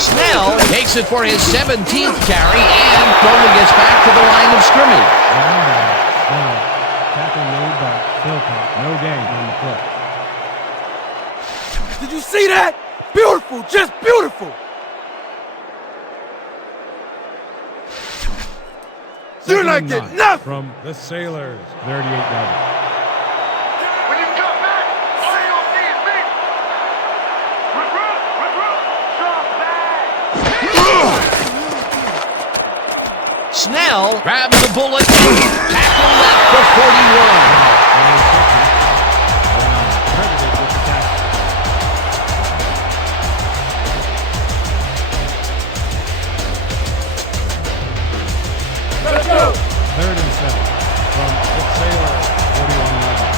Snell takes it for his 17th carry and only gets back to the line of scrimmage. Tackle made by Philpott. No gain on the play. Did you see that? Beautiful, just beautiful. You're not getting nothing. From the Sailors, 38-yard. When you come back, all you gonna see is me. Regroup. Drop back. Snell grabs the bullet and tackled at the 41. Credited with the tackle. Let's go. 3rd and 7 from the Sailors, 41-yard.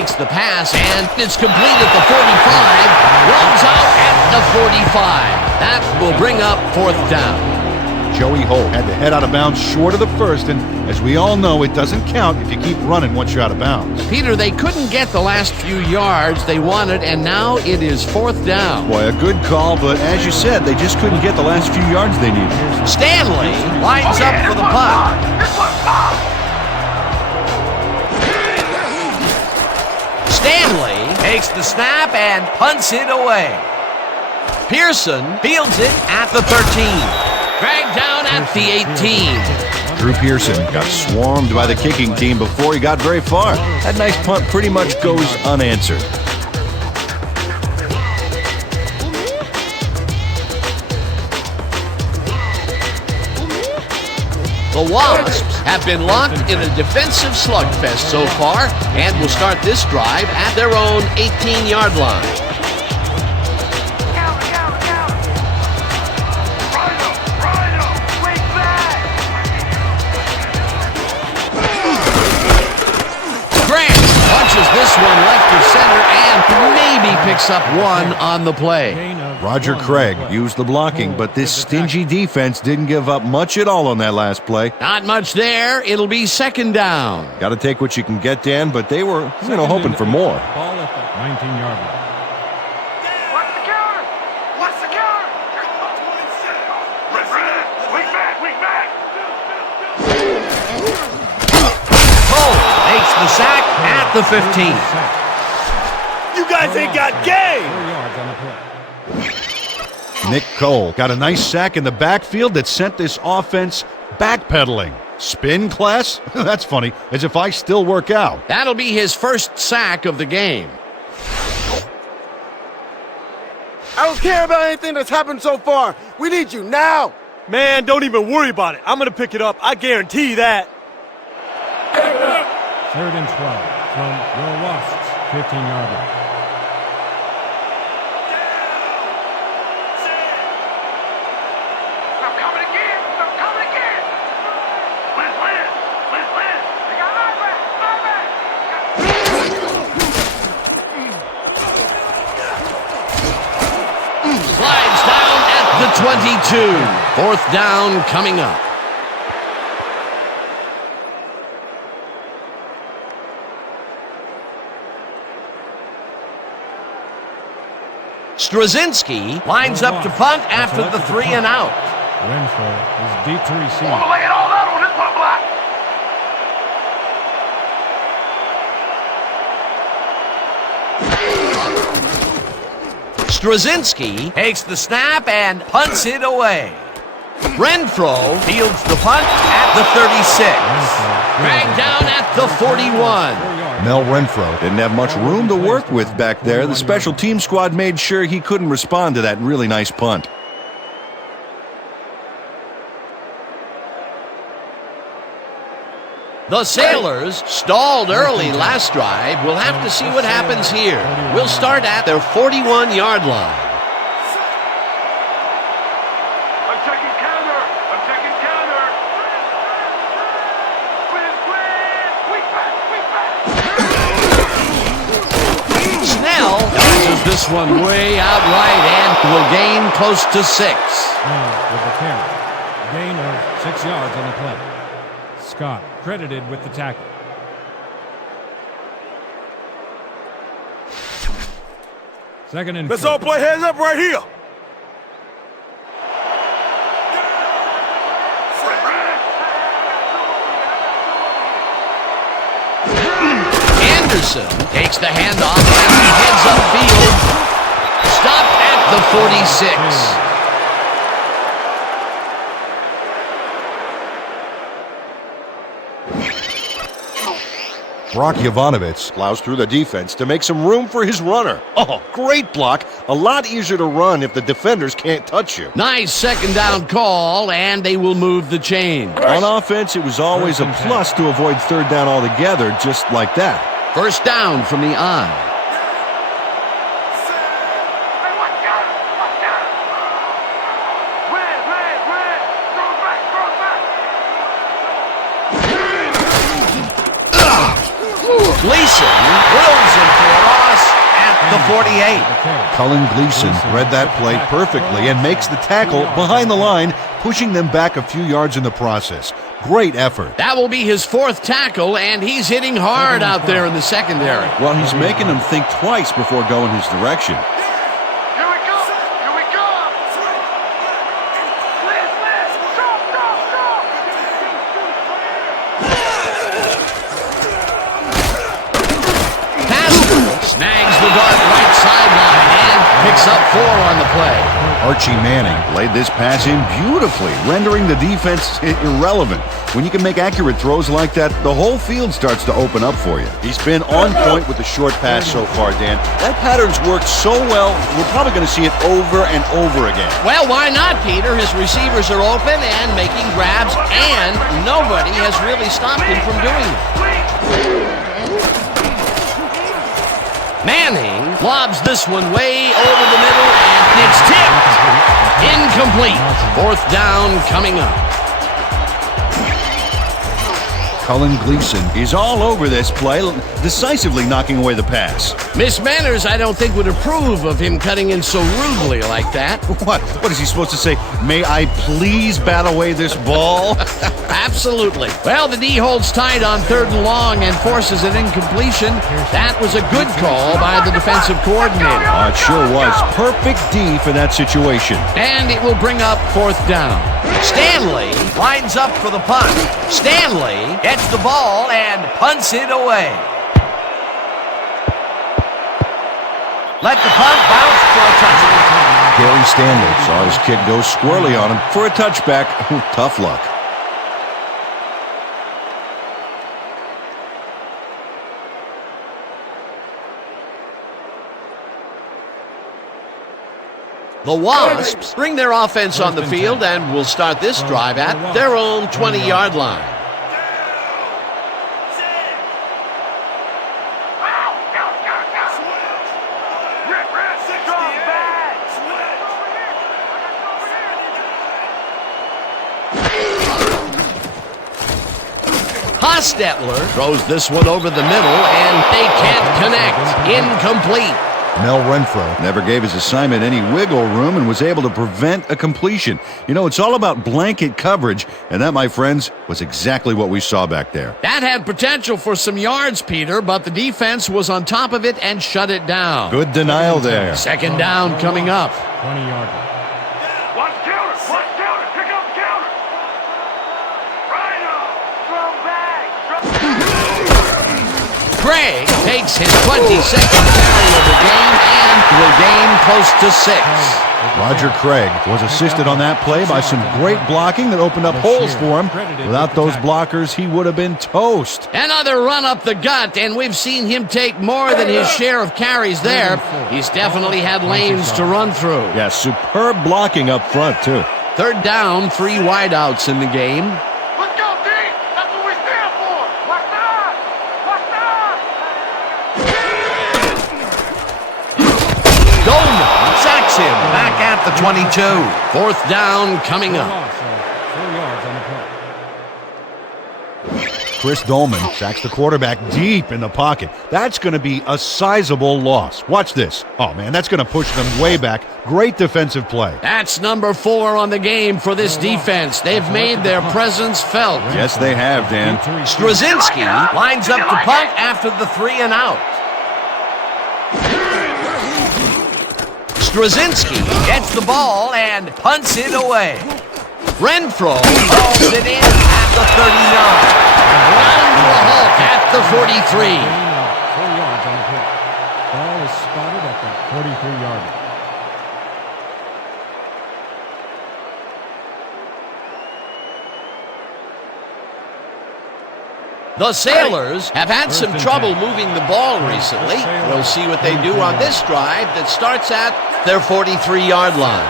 takes the pass, and it's complete at the 45. Runs out at the 45. That will bring up 4th down. Joey Holt had to head out of bounds short of the first, and as we all know, it doesn't count if you keep running once you're out of bounds. Peter, they couldn't get the last few yards they wanted, and now it is 4th down. Boy, a good call, but as you said, they just couldn't get the last few yards they needed. Stanley lines up for the punt. Stanley takes the snap and punts it away. Pearson fields it at the 13. Dragged down at the 18. Drew Pearson got swarmed by the kicking team before he got very far. That nice punt pretty much goes unanswered. The Wasps have been locked in a defensive slugfest so far and will start this drive at their own 18-yard line. This one left of center and maybe picks up one on the play. Roger Craig used the blocking, but this stingy defense didn't give up much at all on that last play. Not much there. It'll be 2nd down. Got to take what you can get, Dan, but they were, hoping for more. Ball at the 19-yard line. What's the counter? What's the counter? Weak back, weak back. Cole makes the sack at the 15. You guys ain't got game! 4 yards on the play. Nick Cole got a nice sack in the backfield that sent this offense backpedaling. Spin class? That's funny, as if I still work out. That'll be his first sack of the game. I don't care about anything that's happened so far. We need you now. Man, don't even worry about it. I'm gonna pick it up. I guarantee that. 3rd and 12 from your Wasps, 15-yard line. I'm coming again. I'm coming again. Liz. They got my back. Slides down at the 22. 4th down coming up. Straczynski lines up to punt after the 3 and out. Renfro is deep to receive. I'm gonna lay it all out on this punt block. Straczynski takes the snap and punts it away. Renfro fields the punt at the 36. Dragged down at the 41. Mel Renfro didn't have much room to work with back there. The special team squad made sure he couldn't respond to that really nice punt. The Sailors stalled early last drive. We'll have to see what happens here. We'll start at their 41-yard line. I'm checking counter. Snell dodges this one way out right and will gain close to 6. With the carry. Gain of 6 yards on the play. Scott credited with the tackle. Second and Let's 4. all play heads up right here. Anderson takes the handoff and he heads upfield. Stopped at the 46. Brock Jovanovic plows through the defense to make some room for his runner. Oh, great block. A lot easier to run if the defenders can't touch you. Nice 2nd down call, and they will move the chain. On offense, it was always a plus to avoid 3rd down altogether, just like that. 1st down from the eye. Gleason drills the 48. Cullen Gleason read that play perfectly and makes the tackle behind the line, pushing them back a few yards in the process. Great effort. That will be his 4th tackle, and he's hitting hard out there in the secondary. Well, he's making them think twice before going his direction. Here we go! Here we go! Liz! Stop! Pastor snags the dart right sideline and picks up 4 on the play. Archie Manning Laid this pass in beautifully, rendering the defense irrelevant. When you can make accurate throws like that, the whole field starts to open up for you. He's been on point with the short pass so far, Dan. That pattern's worked so well, we're probably going to see it over and over again. Well, why not, Peter? His receivers are open and making grabs, and nobody has really stopped him from doing it. Manning lobs this one way over the middle, and it's tipped. Incomplete. 4th down coming up. Cullen Gleason He's all over this play, decisively knocking away the pass. Miss Manners, I don't think, would approve of him cutting in so rudely like that. What is he supposed to say? May I please bat away this ball? Absolutely. Well, the D holds tight on 3rd and long and forces an incompletion. That was a good call by the defensive coordinator. It sure was. Perfect D for that situation. And it will bring up 4th down. Stanley lines up for the punt. Stanley gets the ball and punts it away. Let the punt bounce for a touchback. Gary Stanley saw his kick go squirrely on him. For a touchback, tough luck. The Wasps bring their offense on the field and will start this drive at their own 20-yard line. Hostetler throws this one over the middle, and they can't connect. Incomplete. Mel Renfro Never gave his assignment any wiggle room and was able to prevent a completion. You know, it's all about blanket coverage, and that, my friends, was exactly what we saw back there. That had potential for some yards, Peter, but the defense was on top of it and shut it down. Good denial there. 2nd down coming up. 20-yard. Watch counter! Watch counter! Pick up the counter! Right on! Strong back! Craig takes his 22nd carry of the game and will gain close to 6. Roger Craig was assisted on that play by some great blocking that opened up holes for him. Without those blockers, he would have been toast. Another run up the gut, and we've seen him take more than his share of carries there. He's definitely had lanes to run through. Yeah, superb blocking up front, too. 3rd down, 3 wideouts in the game. Let's go, D! That's what we stand for! Watch that! Watch that! Dolman sacks him back at the 22. 4th down coming up. Loss of 4 yards on the play. Chris Dolman sacks the quarterback deep in the pocket. That's going to be a sizable loss. Watch this. Oh, man, that's going to push them way back. Great defensive play. That's number 4 on the game for this defense. They've made their presence felt. Yes, they have, Dan. Straczynski lines up to punt after the 3 and out. Straczynski gets the ball and punts it away. Renfro hauls it in at the 39. Round to a halt at the 43. 4 yards on the play. Ball is spotted at the 43-yard line. The Sailors have had some trouble moving the ball recently. We'll see what they do on this drive that starts at their 43-yard line.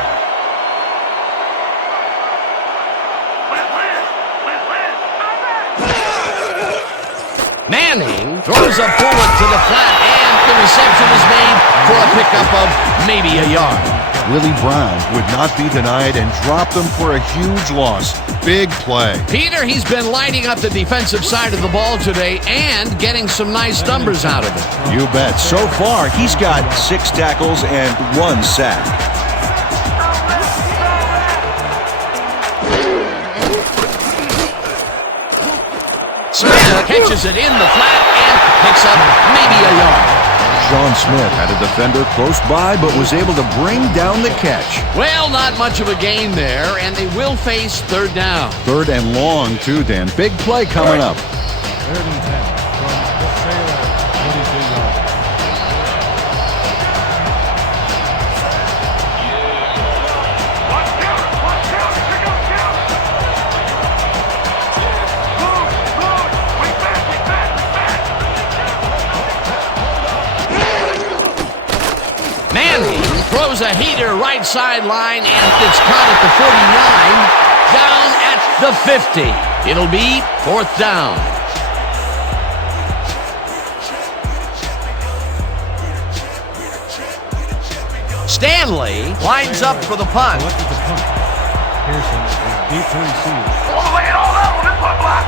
Manning throws a bullet to the flat, and the reception is made for a pickup of maybe a yard. Willie Brown would not be denied and dropped them for a huge loss. Big play. Peter, he's been lighting up the defensive side of the ball today and getting some nice numbers out of it. You bet. So far, he's got 6 tackles and 1 sack. Smith catches it in the flat and picks up maybe a yard. Sean Smith had a defender close by but was able to bring down the catch. Well, not much of a gain there, and they will face third down. 3rd and long, too, Dan. Big play coming up. 3rd and 10 from the Sailor, 42 yards. Watch down, pick up, down. Move, we back. Mandy throws a heater right sideline, and it's caught at the 49, down at the 50. It'll be 4th down. Stanley lines up for the punt. Selected the punt. Pearson is deep to receive. All the way and all out on this punt block.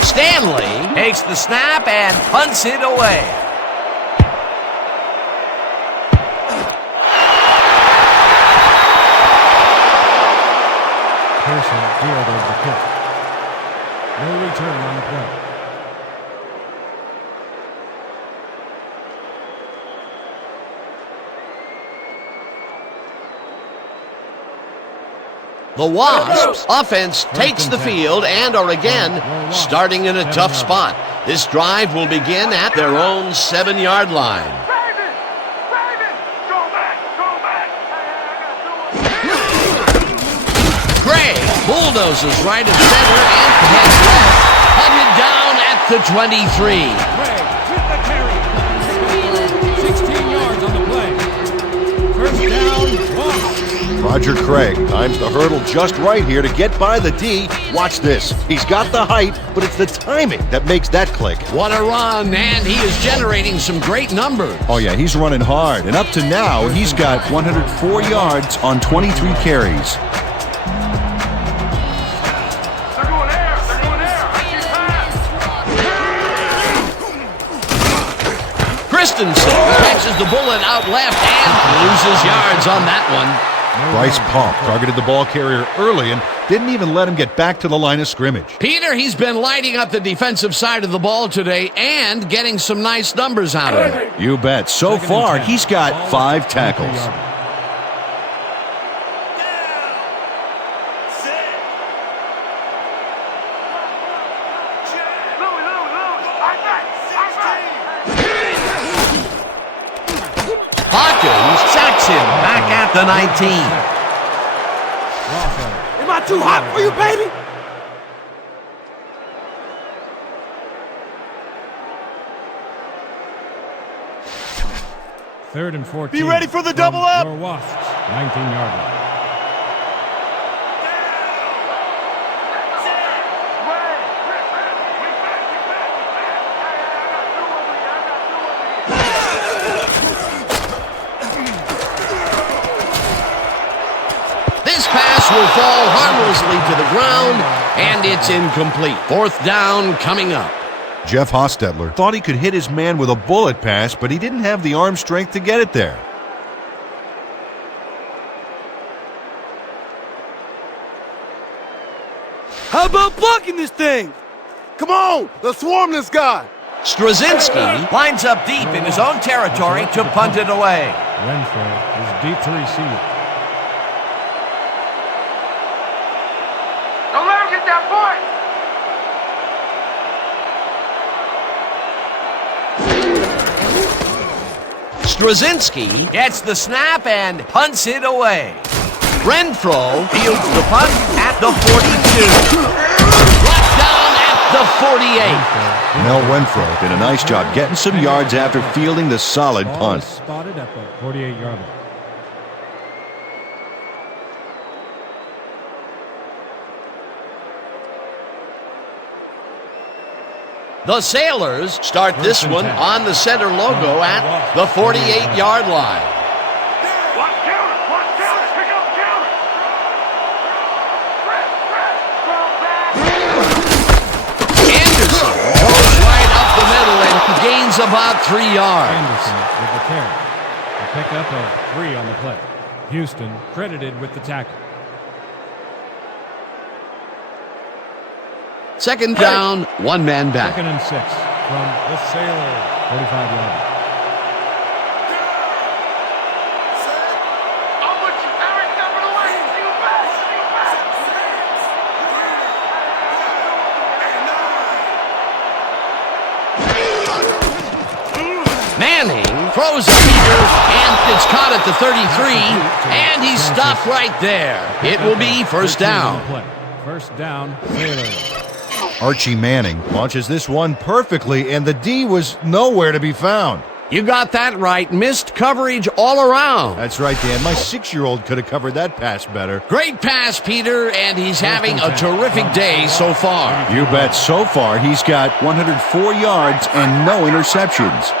Stanley takes the snap and punts it away. Pearson fielded the kick. No return on the play. The Wasps offense takes the field and are again starting in a tough spot. This drive will begin at their own 7-yard line. Rabid! Go back! Craig bulldozes right at center and heads left, hunted down at the 23. Craig with the carry. 16 yards on the play. 1st down, Wasps. Roger Craig times the hurdle just right here to get by the D. Watch this. He's got the height, but it's the timing that makes that click. What a run, and he is generating some great numbers. Oh, yeah, he's running hard. And up to now, he's got 104 yards on 23 carries. They're going there! Christensen catches the bullet out left and loses yards on that one. Bryce Pomp targeted the ball carrier early and didn't even let him get back to the line of scrimmage. Peter, he's been lighting up the defensive side of the ball today and getting some nice numbers out of it. You bet. So far, he's got 5 tackles. Hawkins sacks him back at the 19. Am I too hot for you, baby? Third and 14. Be ready for the from double up. your Wasps, 19-yard line. This pass will fall harmlessly to the ground, and it's incomplete. 4th down coming up. Jeff Hostetler thought he could hit his man with a bullet pass, but he didn't have the arm strength to get it there. How about blocking this thing? Come on, let's swarm this guy. Straczynski lines up deep in his own territory to punt it away. Renfro is deep to receive. Don't let him get that point! Straczynski gets the snap and punts it away. Renfro fields the punt at the 42. Brought down at the 48. Mel Renfro did a nice job getting some yards after fielding the solid Ball punt. is spotted at the 48-yard line. The Sailors start this one on the center logo at the 48-yard line. Watch counter, pick up counter. Anderson goes right up the middle and gains about 3 yards. Anderson with the carry. A pickup of 3 on the play. Houston credited with the tackle. Second down, one man back. 2nd and 6 from the Sailors. 45-yard line. I'll put you every step of the way. You bet. Manning throws a heater, and it's caught at the 33, and he's stopped right there. It will be first down. First down, Sailors. Archie Manning launches this one perfectly, and the D was nowhere to be found. You got that right. Missed coverage all around. That's right, Dan. My 6-year-old could have covered that pass better. Great pass, Peter, and he's having a terrific day so far. You bet. So far, he's got 104 yards and no interceptions.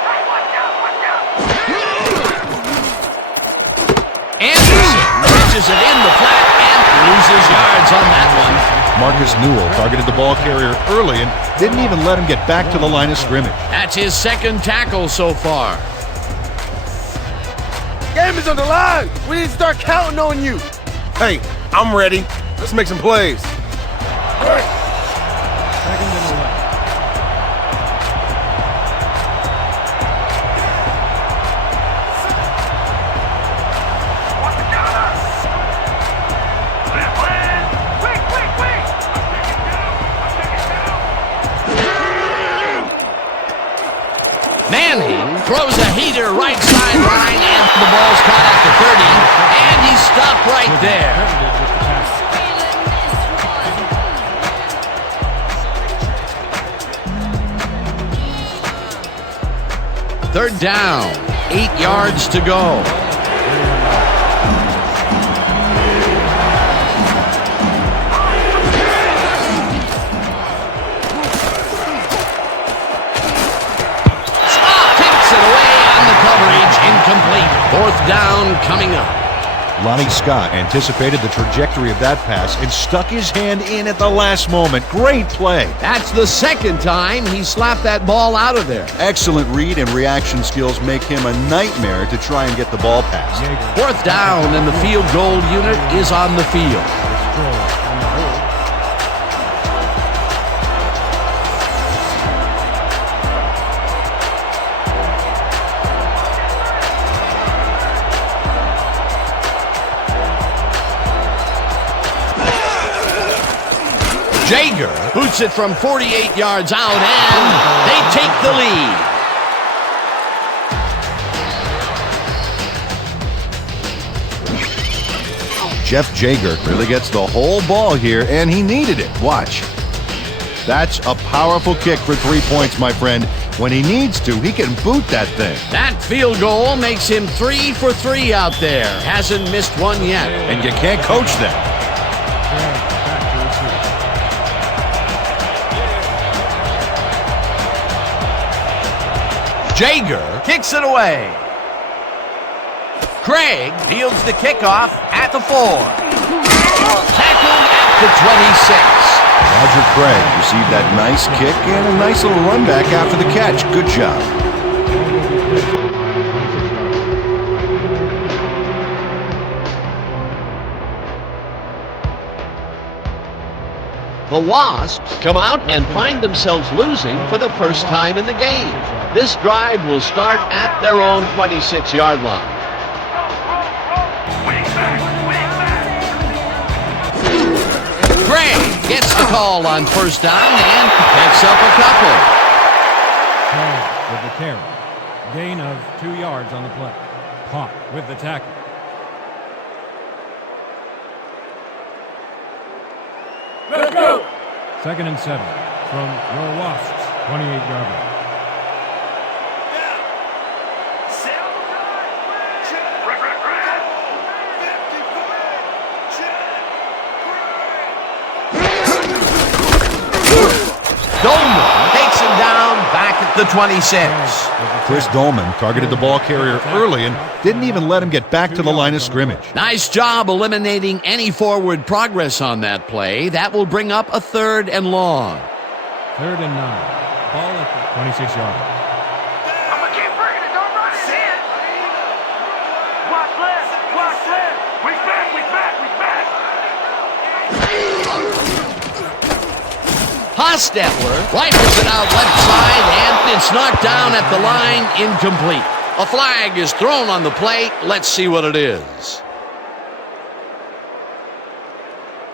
Anderson catches it in the flat and loses yards on that one. Marcus Newell targeted the ball carrier early and didn't even let him get back to the line of scrimmage. That's his second tackle so far. Game is on the line. We need to start counting on you. Hey, I'm ready. Let's make some plays. Second and 11. Manning throws a heater right sideline, and the ball's caught at the 30, and he stopped right there. Third down, 8 yards to go. Incomplete. Fourth down coming up. Lonnie Scott anticipated the trajectory of that pass and stuck his hand in at the last moment. Great play. That's the second time he slapped that ball out of there. Excellent read and reaction skills make him a nightmare to try and get the ball past. Fourth down, and the field goal unit is on the field. Jager boots it from 48 yards out, and they take the lead. Jeff Jager really gets the whole ball here, and he needed it. Watch. That's a powerful kick for 3 points, my friend. When he needs to, he can boot that thing. That field goal makes him 3 for 3 out there. Hasn't missed one yet. And you can't coach that. Jager kicks it away. Craig fields the kickoff at the 4. Tackled at the 26. Roger Craig received that nice kick and a nice little run back after the catch. Good job. The Wasps come out and find themselves losing for the first time in the game. This drive will start at their own 26-yard line. Gray gets the call on first down and picks up a couple. With the carry. Gain of 2 yards on the play. Pop with the tackle. Let's go. 2nd and 7 from your Wasps, 28-yard line. Dolman takes him down the 26. Chris Dolman targeted the ball carrier early and didn't even let him get back to the line of scrimmage. Nice job eliminating any forward progress on that play. That will bring up a 3rd and long. 3rd and 9. Ball at the 26-yard. I'm gonna keep bringing it. Don't run it in. Watch left. Watch left. We back. We back. We back. Hostetler rifles it out left side, and it's knocked down at the line, incomplete. A flag is thrown on the play. Let's see what it is.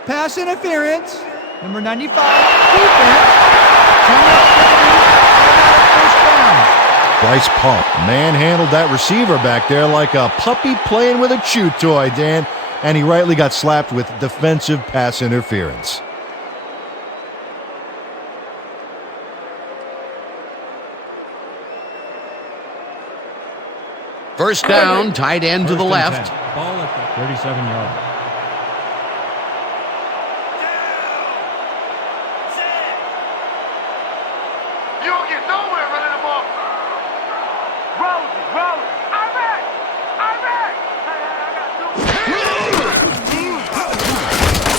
Pass interference. Number 95, defense. Timeout penalty. First down. Bryce Pump manhandled that receiver back there like a puppy playing with a chew toy, Dan, and he rightly got slapped with defensive pass interference. First down, tight end to the 1st and left. 10. Ball at the 37-yard. You don't get nowhere running the ball. Roll it. I'm back.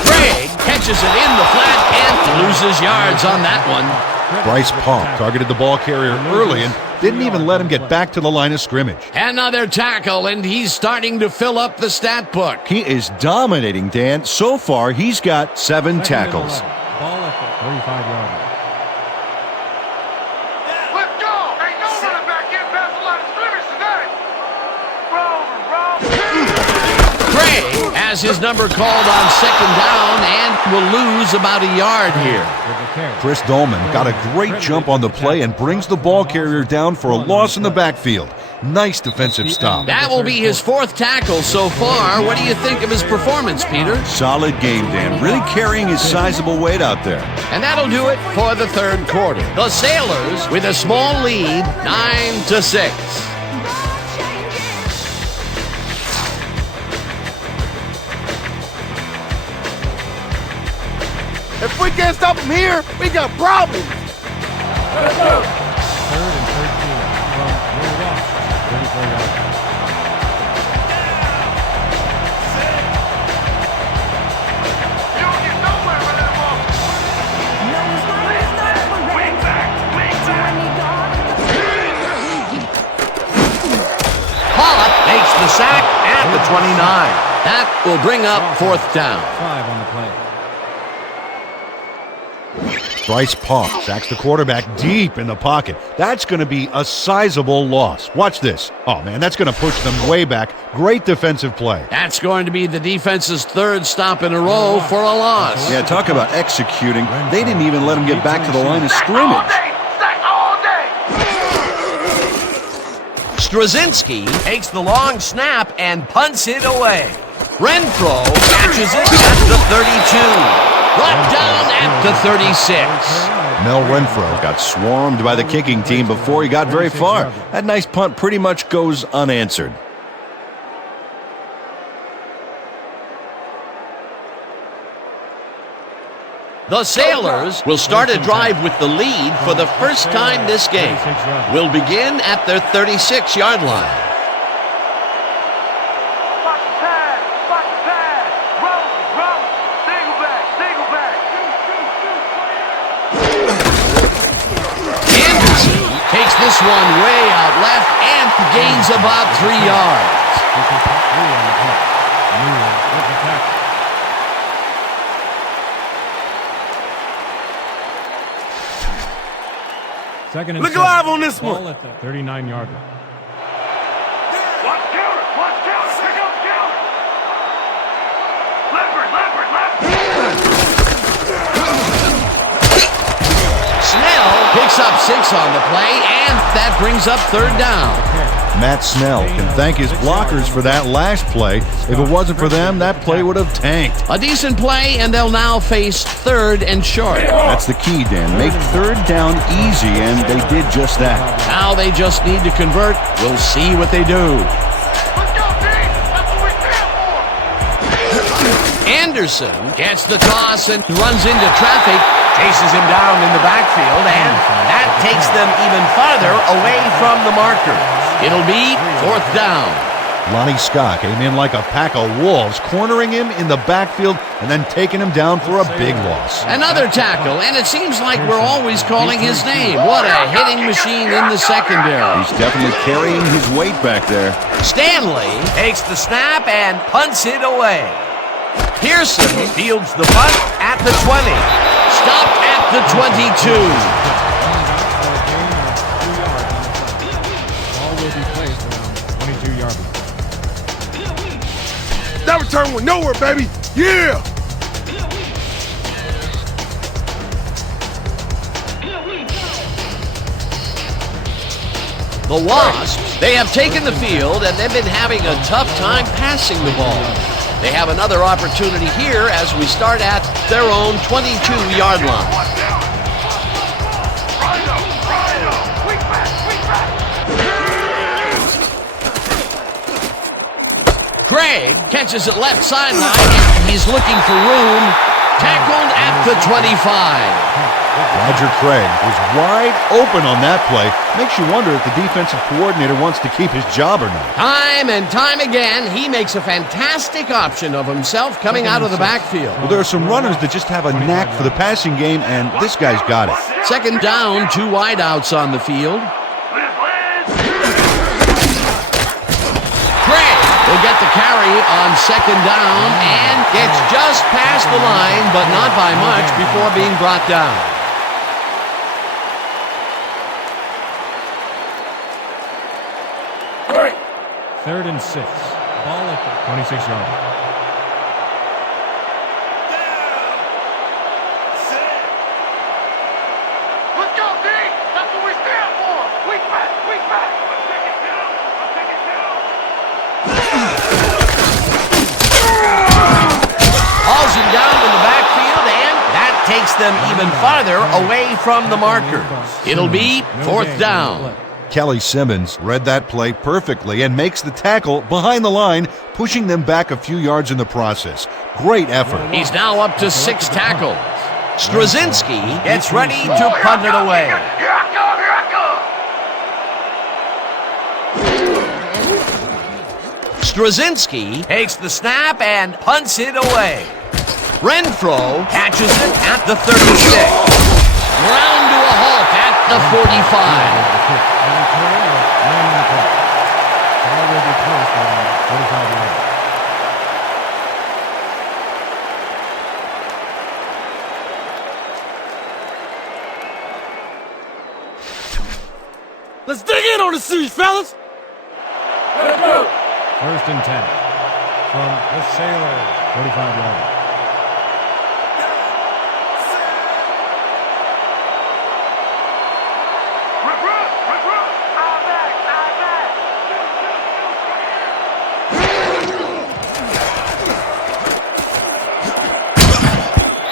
Craig catches it in the flat and loses yards on that one. Bryce Pump targeted the ball carrier early and didn't even let him get back to the line of scrimmage. Another tackle, and he's starting to fill up the stat book. He is dominating, Dan. So far, he's got 7 tackles. Ball at the 35-yard. Let's go. Ain't no running back in past the line of scrimmage tonight. Roll. Craig has his number called on 2nd down and will lose about a yard here. Chris Dolman got a great jump on the play and brings the ball carrier down for a loss in the backfield. Nice defensive stop. That will be his 4th tackle so far. What do you think of his performance, Peter? Solid game, Dan. Really carrying his sizable weight out there. And that'll do it for the 3rd quarter. The Sailors with a small lead, 9-6. If we can't stop them here, we got problems. 3rd and 13 from your Wasps, 34-yard. You don't get nowhere running the ball. Wing back. Pollock makes the sack at the 29. That will bring up 4th down. 5 on the play. Bryce Pump sacks the quarterback deep in the pocket. That's going to be a sizable loss. Watch this. Oh, man, that's going to push them way back. Great defensive play. That's going to be the defense's 3rd stop in a row for a loss. Yeah, talk about executing. They didn't even let him get back to the line of All scrimmage. day. Sack all day. Straczynski takes the long snap and punts it away. Renfro catches it at the 32. Brought down at the 36. Mel Renfro Got swarmed by the kicking team before he got very far. That nice punt pretty much goes unanswered. The Sailors will start a drive with the lead for the first time this game. Will begin at their 36-yard line. Watch the pass. Roll. Single back. Anderson takes this one way out left and gains about 3 yards. Second and Look 7. alive on this Ball one. at the 39-yard line. Watch counter. Pick up counter. Leopard. Snell picks up 6 on the play, and that brings up 3rd down. Matt Snell can thank his blockers for that last play. If it wasn't for them, that play would have tanked. A decent play, and they'll now face 3rd and short. That's the key, Dan. Make 3rd down easy, and they did just that. Now they just need to convert. We'll see what they do. Let's go, team. That's what we're here for. Henderson gets the toss and runs into traffic, chases him down in the backfield, and that takes them even farther away from the marker. It'll be 4th down. Lonnie Scott came in like a pack of wolves, cornering him in the backfield and then taking him down for a big loss. Another tackle, and it seems like we're always calling his name. What a hitting machine in the secondary. He's definitely carrying his weight back there. Stanley takes the snap and punts it away. Pearson fields the punt at the 20. Stopped at the 22. Ball will be placed around 22-yard line. That return went nowhere, baby. Yeah. The Wasps, they have taken the field and they've been having a tough time passing the ball. They have another opportunity here as we start at their own 22-yard line. Craig catches it left sideline and he's looking for room. Tackled at the 25. Roger Craig was wide open on that play. Makes you wonder if the defensive coordinator wants to keep his job or not. Time and time again, he makes a fantastic option of himself coming out of the backfield. Well, there are some runners that just have a knack for the passing game, and this guy's got it. 2nd down, 2 wideouts on the field. Craig will get the carry on 2nd down and gets just past the line, but not by much before being brought down. Third and 6. Ball at the 26-yard line. Let's go, D! That's what we stand for! Weak back! Weak back! I'll take it down! I'll take it down! Hauls him down in the backfield, and that takes them even farther away from the marker. It'll be 4th down. Kelly Simmons read that play perfectly and makes the tackle behind the line, pushing them back a few yards in the process. Great effort. He's now up to 6 tackles. Straczynski gets ready to punt it away. Here I come! Here I come! Straczynski takes the snap and punts it away. Renfro catches it at the 36. Ground to a halt at the 45. Ball will be placed around 45 yards. Let's dig in on the siege, fellas. Let's go! 1st and 10 from the Sailors, 45-yard line.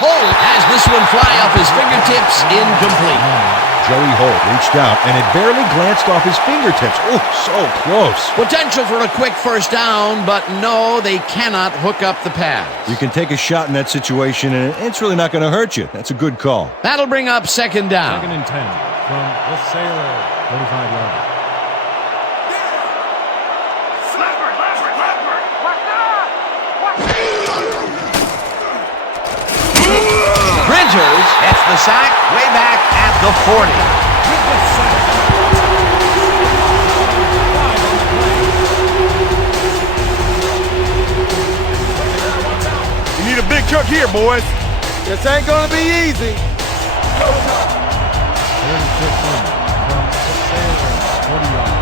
Holt has this one fly off his fingertips, incomplete. Joey Holt reached out, and it barely glanced off his fingertips. Oh, so close. Potential for a quick 1st down, but no, they cannot hook up the pass. You can take a shot in that situation, and it's really not going to hurt you. That's a good call. That'll bring up 2nd down. 2nd and 10 from the Sailors, 45-yard line. Printers gets the sack way back at the 40. You need a big truck here, boys. This ain't gonna be easy. 3rd and 15 from the Sailors, 40 yards.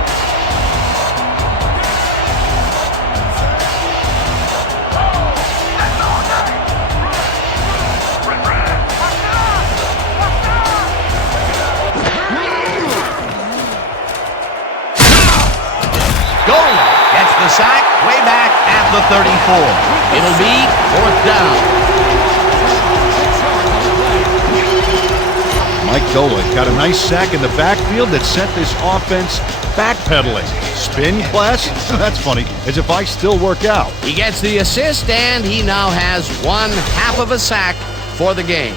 Gets the sack way back at the 34. It'll be 4th down. Mike Dolan got a nice sack in the backfield that sent this offense backpedaling. Spin class? That's funny, as if I still work out. He gets the assist, and he now has 1/2 of a sack for the game.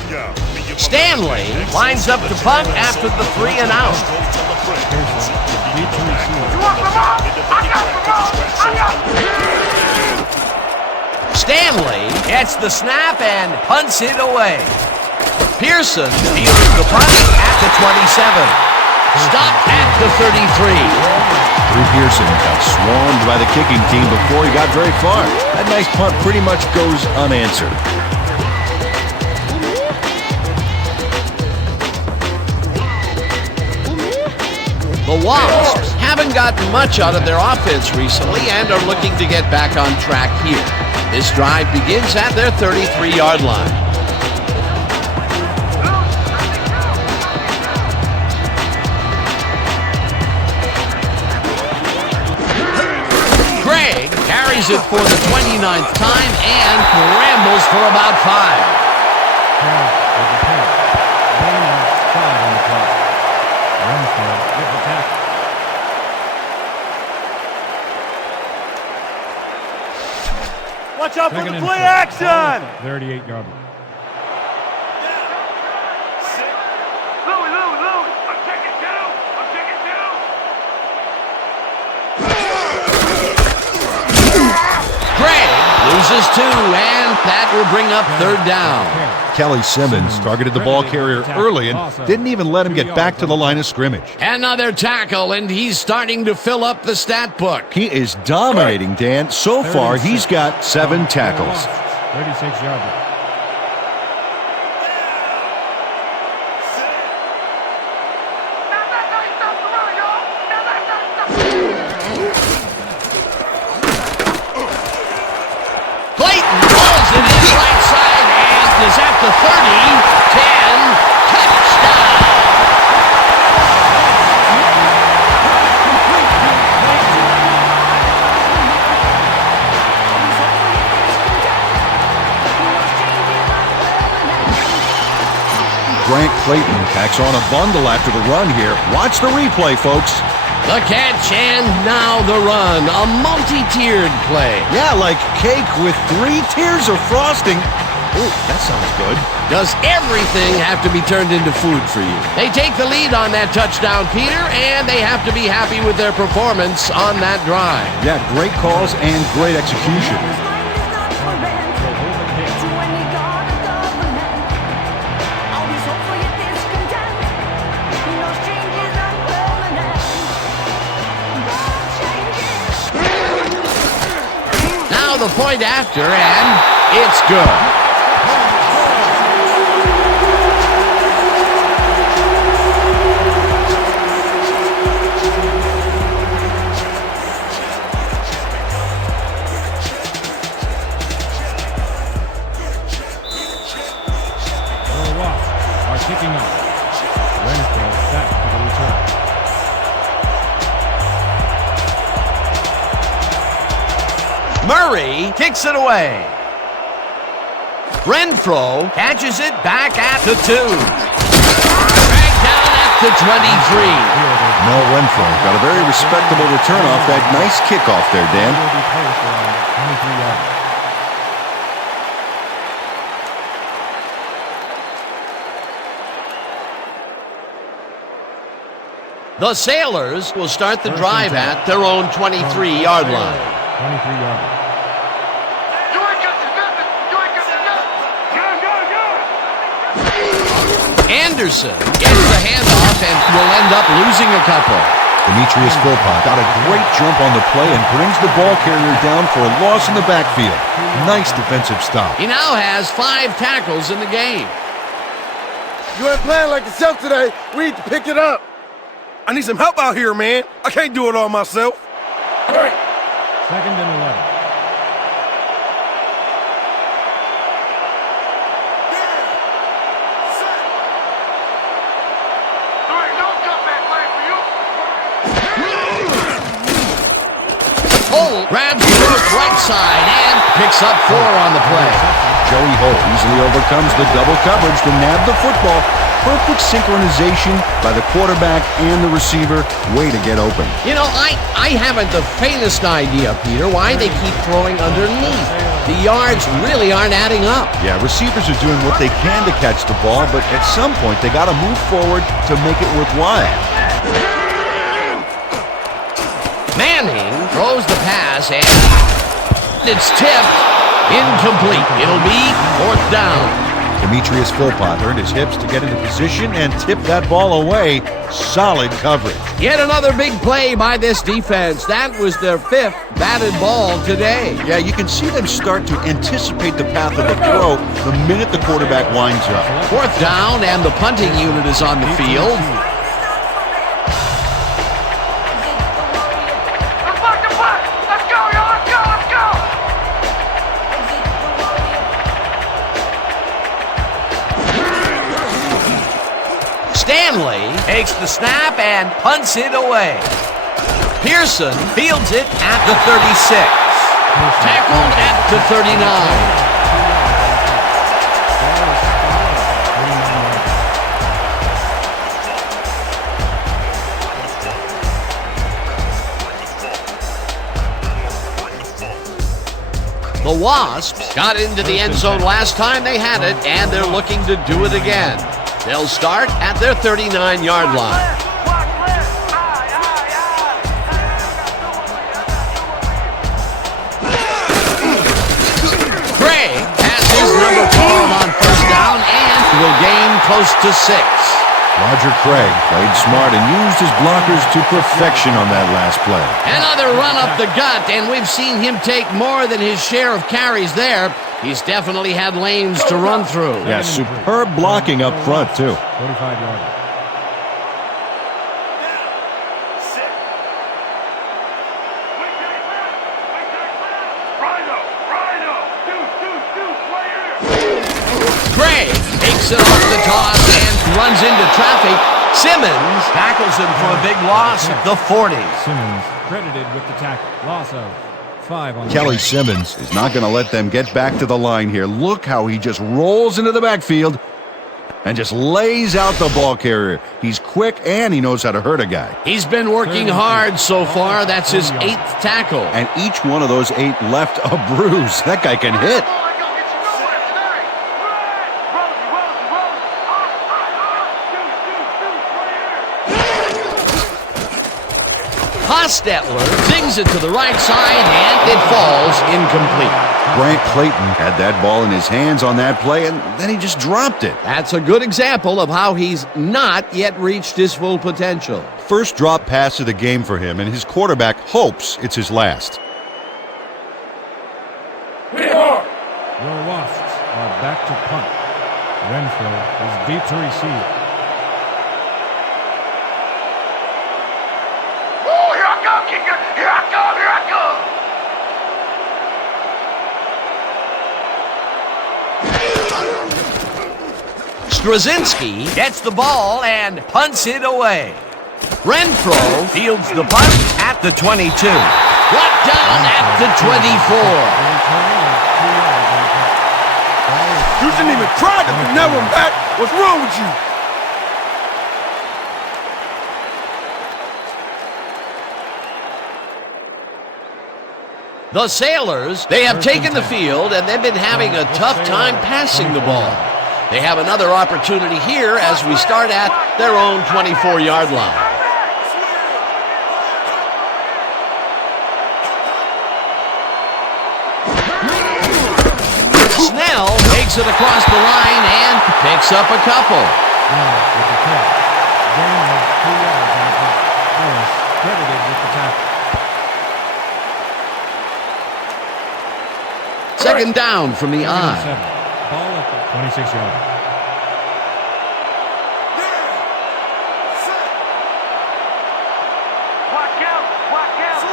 Stanley lines up to punt after the 3 and out. You want the ball? I got the ball. I got Stanley gets the snap and punts it away. Pearson fields the punt at the 27. Stopped at the 33. Drew Pearson got swarmed by the kicking team before he got very far. That nice punt pretty much goes unanswered. The Wasps haven't gotten much out of their offense recently and are looking to get back on track here. This drive begins at their 33-yard line. Craig carries it for the 29th time and rambles for about 5. Craig with the pass. Gain of 5 on the play. Renfro with the tackle. Watch out for Second the and play 4. action! 38-yard line. Louis. I'm taking two. Craig loses 2, and that will bring up 3rd down. Kelly Simmons targeted the ball carrier early and didn't even let him get back to the line of scrimmage. Another tackle, and he's starting to fill up the stat book. He is dominating, Dan. So far, he's got 7 tackles. 36-yard line. Clayton rolls it in right side and is at the 30, 10, touchdown. Grant Clayton tacks on a bundle after the run here. Watch the replay, folks. The catch and now the run, a multi-tiered play. Yeah, like cake with 3 tiers of frosting. Ooh, that sounds good. Does everything have to be turned into food for you? They take the lead on that touchdown, Peter, and they have to be happy with their performance on that drive. Yeah, great calls and great execution. Now the point after, and it's good. The Wasps are kicking off. Renfro back to the return. Murray kicks it away. Renfro catches it back at the 2. Dragged down at the 23. Mel Renfro got a very respectable return off that nice kickoff there, Dan. Will be placed around 23 yards. The Sailors will start the drive at their own 23-yard line. 23-yard line. You ain't got the nothing. You ain't got the nothing. Go. Anderson gets the handoff and will end up losing a couple. Demetrius Philpott got a great jump on the play and brings the ball carrier down for a loss in the backfield. Nice defensive stop. He now has 5 tackles in the game. You ain't playing like yourself today. We need to pick it up. I need some help out here, man. I can't do it all myself. All right. 2nd and 11. There ain't no comeback play for you. Holt grabs the hook right side and picks up 4 on the play. Joey Holt easily overcomes the double coverage to nab the football. perfect synchronization by the quarterback and the receiver. Way to get open. You know, I haven't the faintest idea, Peter, why they keep throwing underneath. The yards really aren't adding up. Yeah, receivers are doing what they can to catch the ball, but at some point they got to move forward to make it worthwhile. Manning throws the pass, and it's tipped. Incomplete. It'll be 4th down. Demetrius Philpott earned his hips to get into position and tip that ball away. Solid coverage. Yet another big play by this defense. That was their 5th batted ball today. Yeah, you can see them start to anticipate the path of the throw the minute the quarterback winds up. 4th down, and the punting unit is on the field. Let's go, yo, let's go, let's go! Stanley takes the snap and punts it away. Pearson fields it at the 36. Tackled at the 39. The Wasps got into the end zone last time they had it, and they're looking to do it again. They'll start at their 39-yard line. Craig has his number 12 on 1st down and will gain close to 6. Roger Craig played smart and used his blockers to perfection on that last play. Another run up the gut, and we've seen him take more than his share of carries there. He's definitely had lanes to run through. Yeah, superb blocking up front, too. 45-yard. Craig takes it off the toss and runs into traffic. Simmons tackles him for a big loss at the 40. Simmons credited with the tackle. Loss of 5 on the Kelly play. Simmons is not going to let them get back to the line here. Look how he just rolls into the backfield and just lays out the ball carrier. He's quick and he knows how to hurt a guy. He's been working hard so far. That's his 8th tackle. And each one of those 8 left a bruise. That guy can hit. Hostetler zings it to the right side, and it falls incomplete. Grant Clayton had that ball in his hands on that play, and then he just dropped it. That's a good example of how he's not yet reached his full potential. First drop pass of the game for him, and his quarterback hopes it's his last. Your Wasps are back to punt. Renfro is deep to receive. Oh, here I come, kicker! Here I come, here I come! Straczynski gets the ball and punts it away. Renfro fields the punt at the 22. Brought down at the 24. You shouldn't even try to nail him back. What's wrong with you? The Sailors, they have taken the field, and they've been having a tough time passing the ball. They have another opportunity here as we start at their own 24-yard line. Snell takes it across the line and picks up a couple. Now with the catch. Gain of 2 yards on the play. Harris credited with the tackle. Second down from the eye. 7. Ball at the 26-yard. Watch out! Watch out!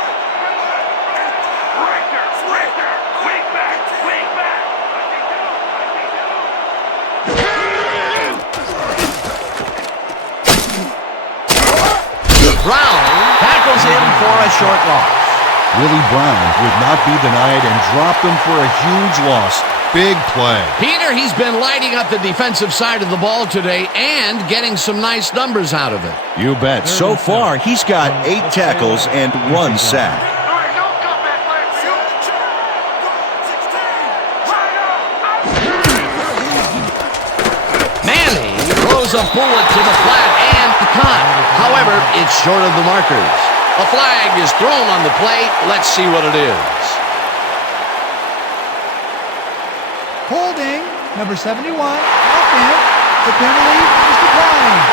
Richter! Richter! Wing back! Wing back! Brown tackles him for a short loss. Willie Brown would not be denied and dropped him for a huge loss. Big play. Peter, he's been lighting up the defensive side of the ball today and getting some nice numbers out of it. You bet. So far, he's got 8 tackles and 1 sack. There ain't no comeback plan for you. Manning throws a bullet to the flat and caught. However, it's short of the markers. A flag is thrown on the play. Let's see what it is. Holding, number 71, offense. The penalty is declined.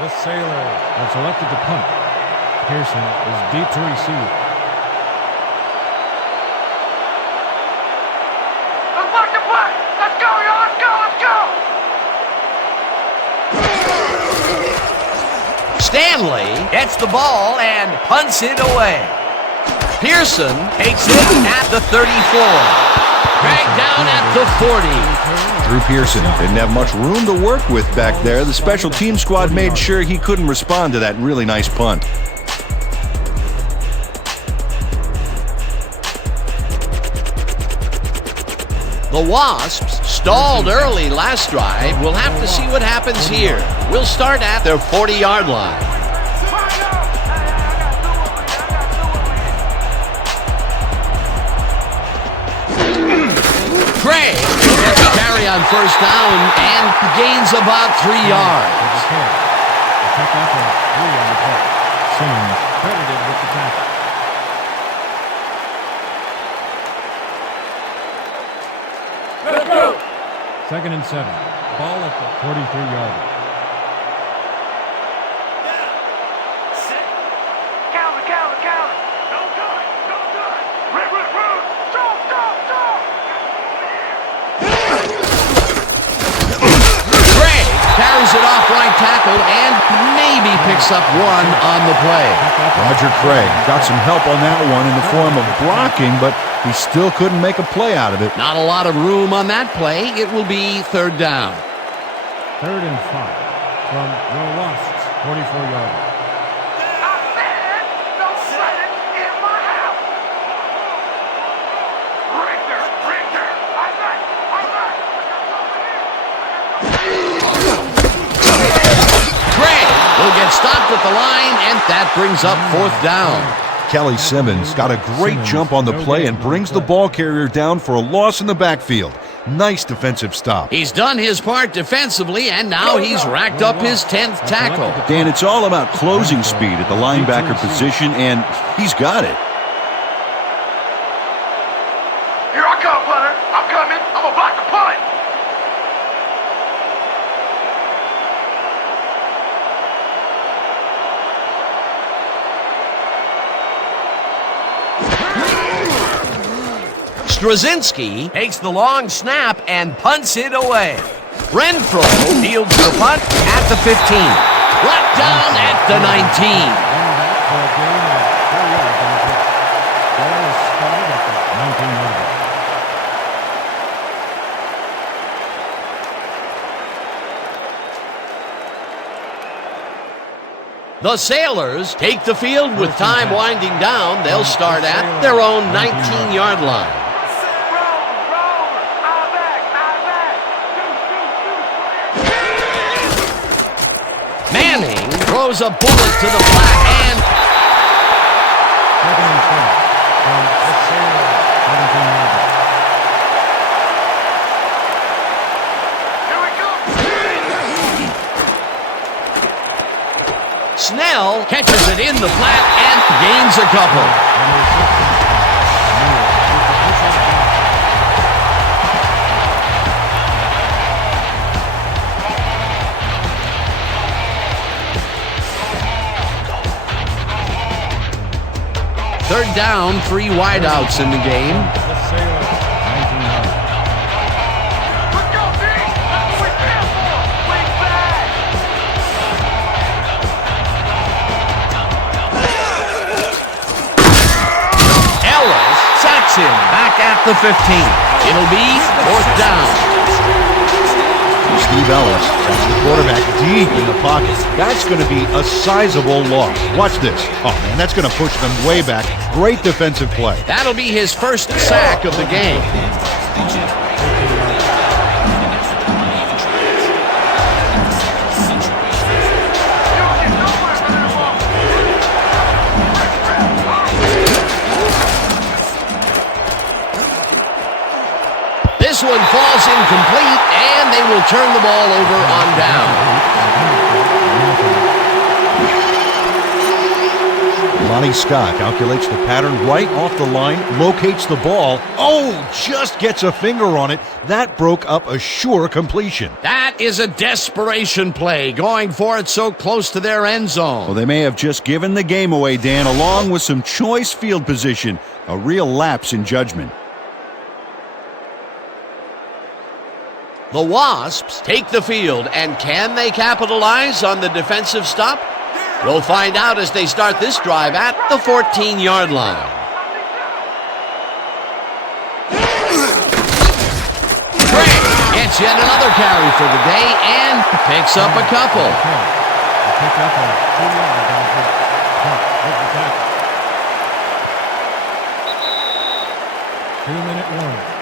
The Sailors have selected to punt. Pearson is deep to receive. Let's mark the play. Let's go, y'all. Let's go. Let's go. Stanley gets the ball and punts it away. Pearson takes it at the 34. Dragged down at the 40. Drew Pearson didn't have much room to work with back there. The special team squad made sure he couldn't respond to that really nice punt. The Wasps stalled early last drive. We'll have to see what happens here. We'll start at their 40-yard line. Craig gets a carry on first down and gains about 3 yards. Pick up a 3 on the play. Simmons credited with the tackle. Let's go. 2nd and 7. Ball at the 43-yard line. Counter. Don't do it. Rip. Craig carries it off right tackle and maybe picks up 1 on the play. Roger Craig got some help on that one in the form of blocking, but he still couldn't make a play out of it. Not a lot of room on that play. It will be 3rd down. 3rd and 5 from the Wasps, 44-yard line. I said, don't set it in my house. Richter. Craig will get stopped at the line, and that brings up 4th down. Kelly Simmons got a great jump on the play and brings the ball carrier down for a loss in the backfield. Nice defensive stop. He's done his part defensively, and now he's racked up his 10th tackle. Dan, it's all about closing speed at the linebacker position, and he's got it. Here I come, punter. I'm coming. I'm about to punt. Straczynski takes the long snap and punts it away. Renfro fields the punt at the 15. Brought down at the 19. For a gain of 4 yards on the play. Ball is spotted at the 19-yard line. The Sailors take the field with time winding down. They'll start at their own 19-yard line. Manning throws a bullet to the flat and 2nd and 10 from the Sailors, 17-yard line. Snell catches it in the flat and gains a couple. Third down, 3 wideouts in the game. The Sailors, 19-yard line. Let's go, D! That's what we stand for! Wing back! Ellis him back at the 15. It'll be 4th down. Steve Ellis sets the quarterback deep in the pocket. That's going to be a sizable loss. Watch this. Oh, man, that's going to push them way back. Great defensive play. That'll be his first sack of the game. This one falls incomplete, and they will turn the ball over on down. Lonnie Scott calculates the pattern right off the line, locates the ball. Oh, just gets a finger on it. That broke up a sure completion. That is a desperation play, going for it so close to their end zone. Well, they may have just given the game away, Dan, along with some choice field position. A real lapse in judgment. The Wasps take the field, and can they capitalize on the defensive stop? We'll find out as they start this drive at the 14-yard line. Craig gets yet another carry for the day and picks up a couple. Pick up a 2-yard down for 2-minute warning.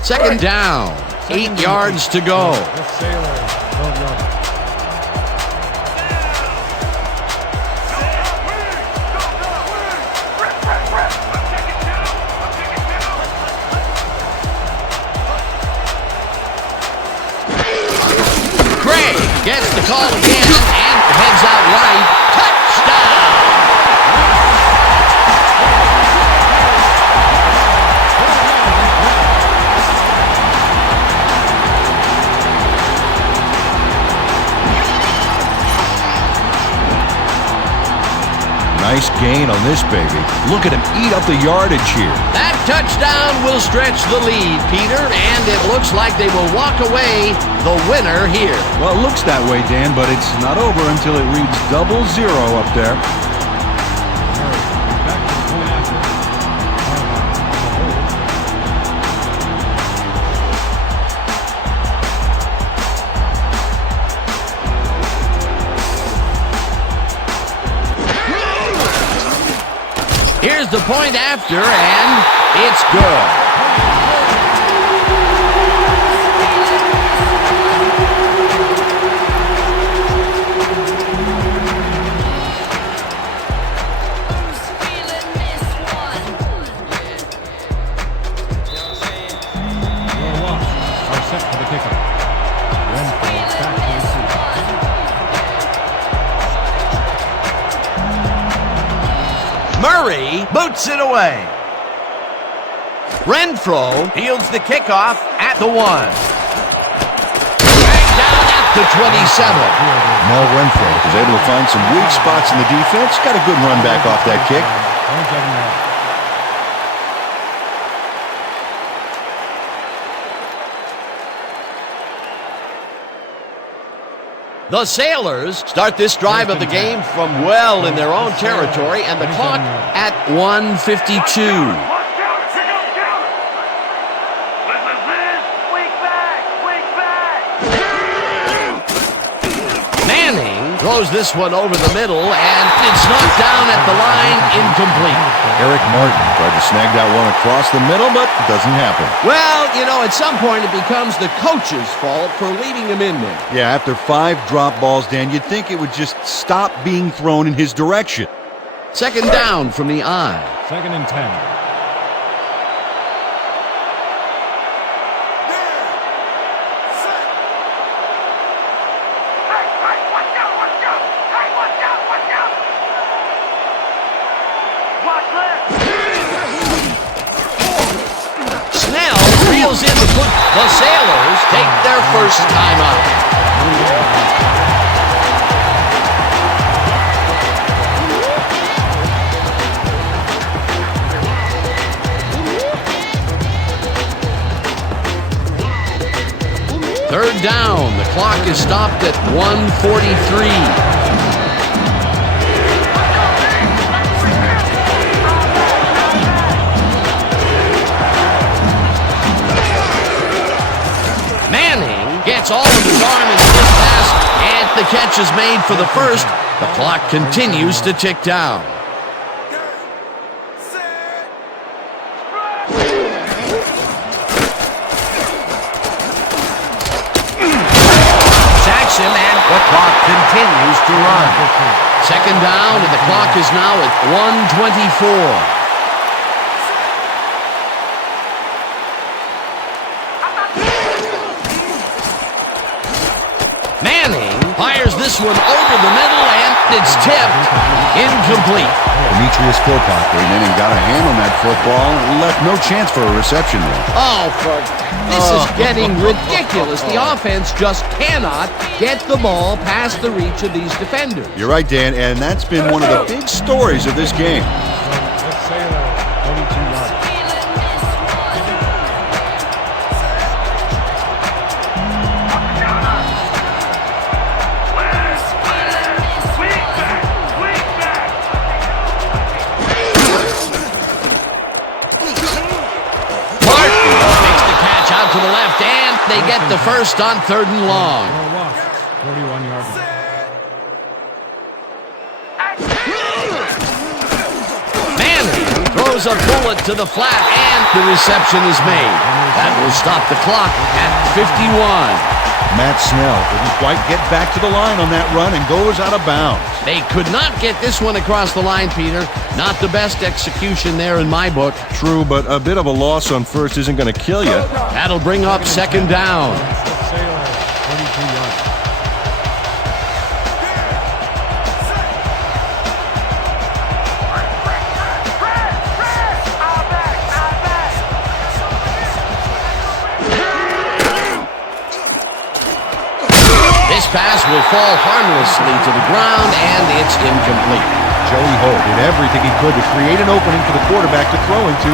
Second down, 8 yards to go. The Sailors, 12 yards. Craig gets the call again and heads out right. Touchdown! Nice gain on this baby. Look at him eat up the yardage here. That touchdown will stretch the lead, Peter, and it looks like they will walk away the winner here. Well, it looks that way, Dan, but it's not over until it reads 0-0 up there. Here's the point after, and it's good. Your Wasps are set for the kickoff. Renfro back to receive. Murray boots it away. Renfro fields the kickoff at the 1. Back down at the 27. Mel Renfro was able to find some weak spots in the defense. Got a good run back off that kick. 27 yards. The Sailors start this drive of the game from well in their own territory, and the clock at 1:52. Manning throws this one over the middle, and it's knocked down at the line, incomplete. Eric Martin tried to snag that one across the middle, but it doesn't happen. Well, you know, at some point it becomes the coach's fault for leaving him in there. Yeah, after 5 drop balls, Dan, you'd think it would just stop being thrown in his direction. Second down from the I. 2nd and 10. Snell reels in the foot. The Sailors take their first time out. Third down. The clock is stopped at 1:43. Gets all of his arm into this pass, and the catch is made for the first. The clock continues to tick down. Sacks him, and the clock continues to run. Second down, and the clock is now at 1:24. Fires this one over the middle, and it's tipped. Incomplete. Demetrius Philpott came in and got a hand on that football and left no chance for a reception there. This is getting ridiculous. The offense just cannot get the ball past the reach of these defenders. You're right, Dan, and that's been one of the big stories of this game. To the left, and they get the first on 3rd and long. 41-yard line. Manning throws a bullet to the flat, and the reception is made. That will stop the clock at 51. Matt Snell didn't quite get back to the line on that run and goes out of bounds. They could not get this one across the line, Peter. Not the best execution there in my book. True, but a bit of a loss on first isn't going to kill you. That'll bring up 2nd down. Sailor, 22 yards. This pass will fall harmlessly to the ground, and it's incomplete. Joey Holt did everything he could to create an opening for the quarterback to throw into.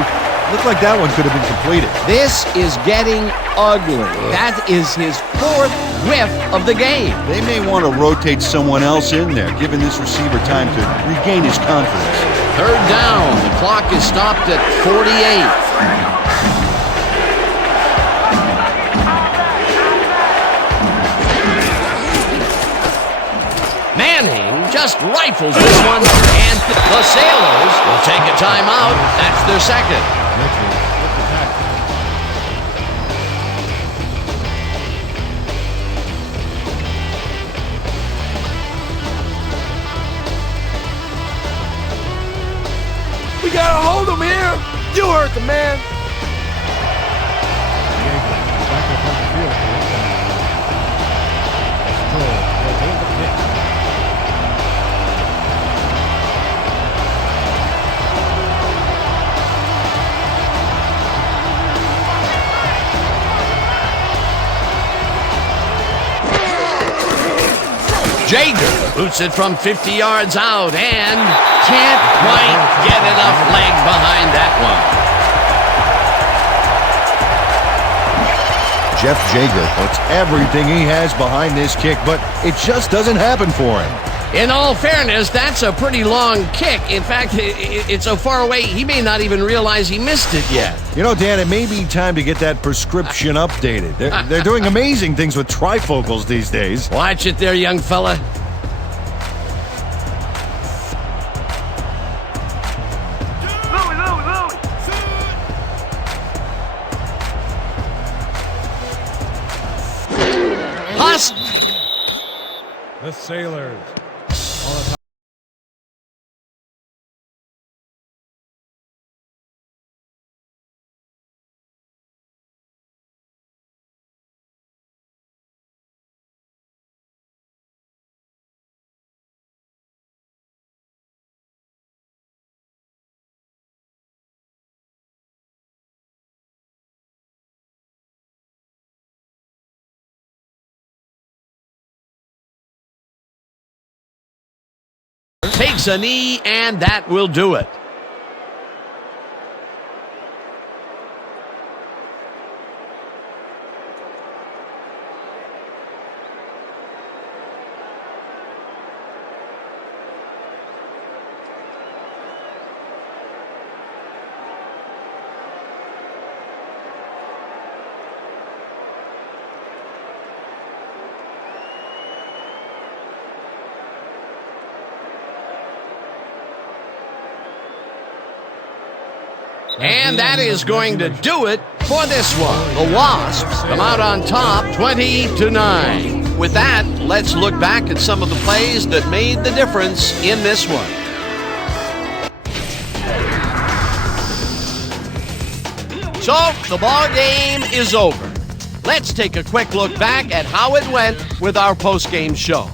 Looked like that one could have been completed. This is getting ugly. That is his 4th whiff of the game. They may want to rotate someone else in there, giving this receiver time to regain his confidence. 3rd down. The clock is stopped at 48. Manning just rifles this one, and the Sailors will take a timeout. That's their 2nd. We gotta hold him here. You hurt the man. Back up on the field. Jager boots it from 50 yards out and can't quite get enough leg behind that one. Jeff Jager puts everything he has behind this kick, but it just doesn't happen for him. In all fairness, that's a pretty long kick. In fact, it's so far away, he may not even realize he missed it yet. You know, Dan, it may be time to get that prescription updated. They're doing amazing things with trifocals these days. Watch it there, young fella. The Sailors. Takes a knee, and that will do it. And that is going to do it for this one. The Wasps come out on top 20-9. With that, let's look back at some of the plays that made the difference in this one. So, the ball game is over. Let's take a quick look back at how it went with our post-game show.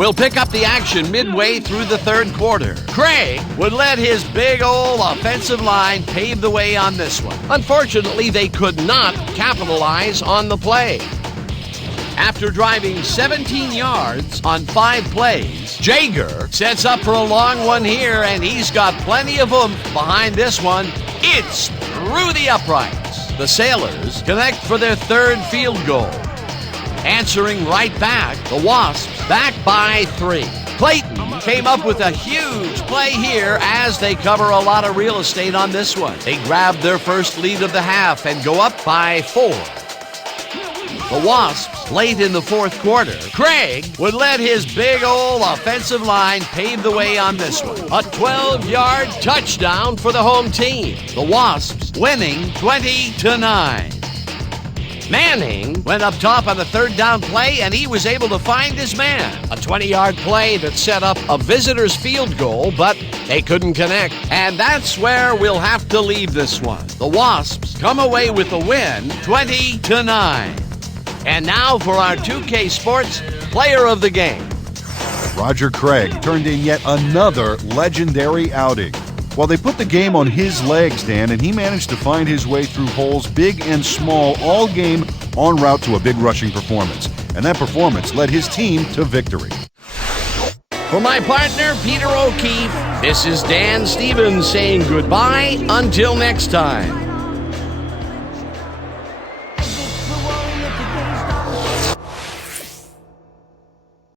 We'll pick up the action midway through the third quarter. Craig would let his big old offensive line pave the way on this one. Unfortunately, they could not capitalize on the play. After driving 17 yards on 5 plays, Jaeger sets up for a long one here, and he's got plenty of oomph behind this one. It's through the uprights. The Sailors connect for their third field goal. Answering right back, the Wasps back by 3. Clayton came up with a huge play here as they cover a lot of real estate on this one. They grab their first lead of the half and go up by 4. The Wasps late in the fourth quarter. Craig would let his big old offensive line pave the way on this one. A 12-yard touchdown for the home team. The Wasps winning 20-9. Manning went up top on the third down play, and he was able to find his man. A 20-yard play that set up a visitor's field goal, but they couldn't connect. And that's where we'll have to leave this one. The Wasps come away with the win, 20-9. And now for our 2K Sports Player of the Game. Roger Craig turned in yet another legendary outing. Well, they put the game on his legs, Dan, and he managed to find his way through holes big and small all game en route to a big rushing performance. And that performance led his team to victory. For my partner, Peter O'Keefe, this is Dan Stevens saying goodbye until next time.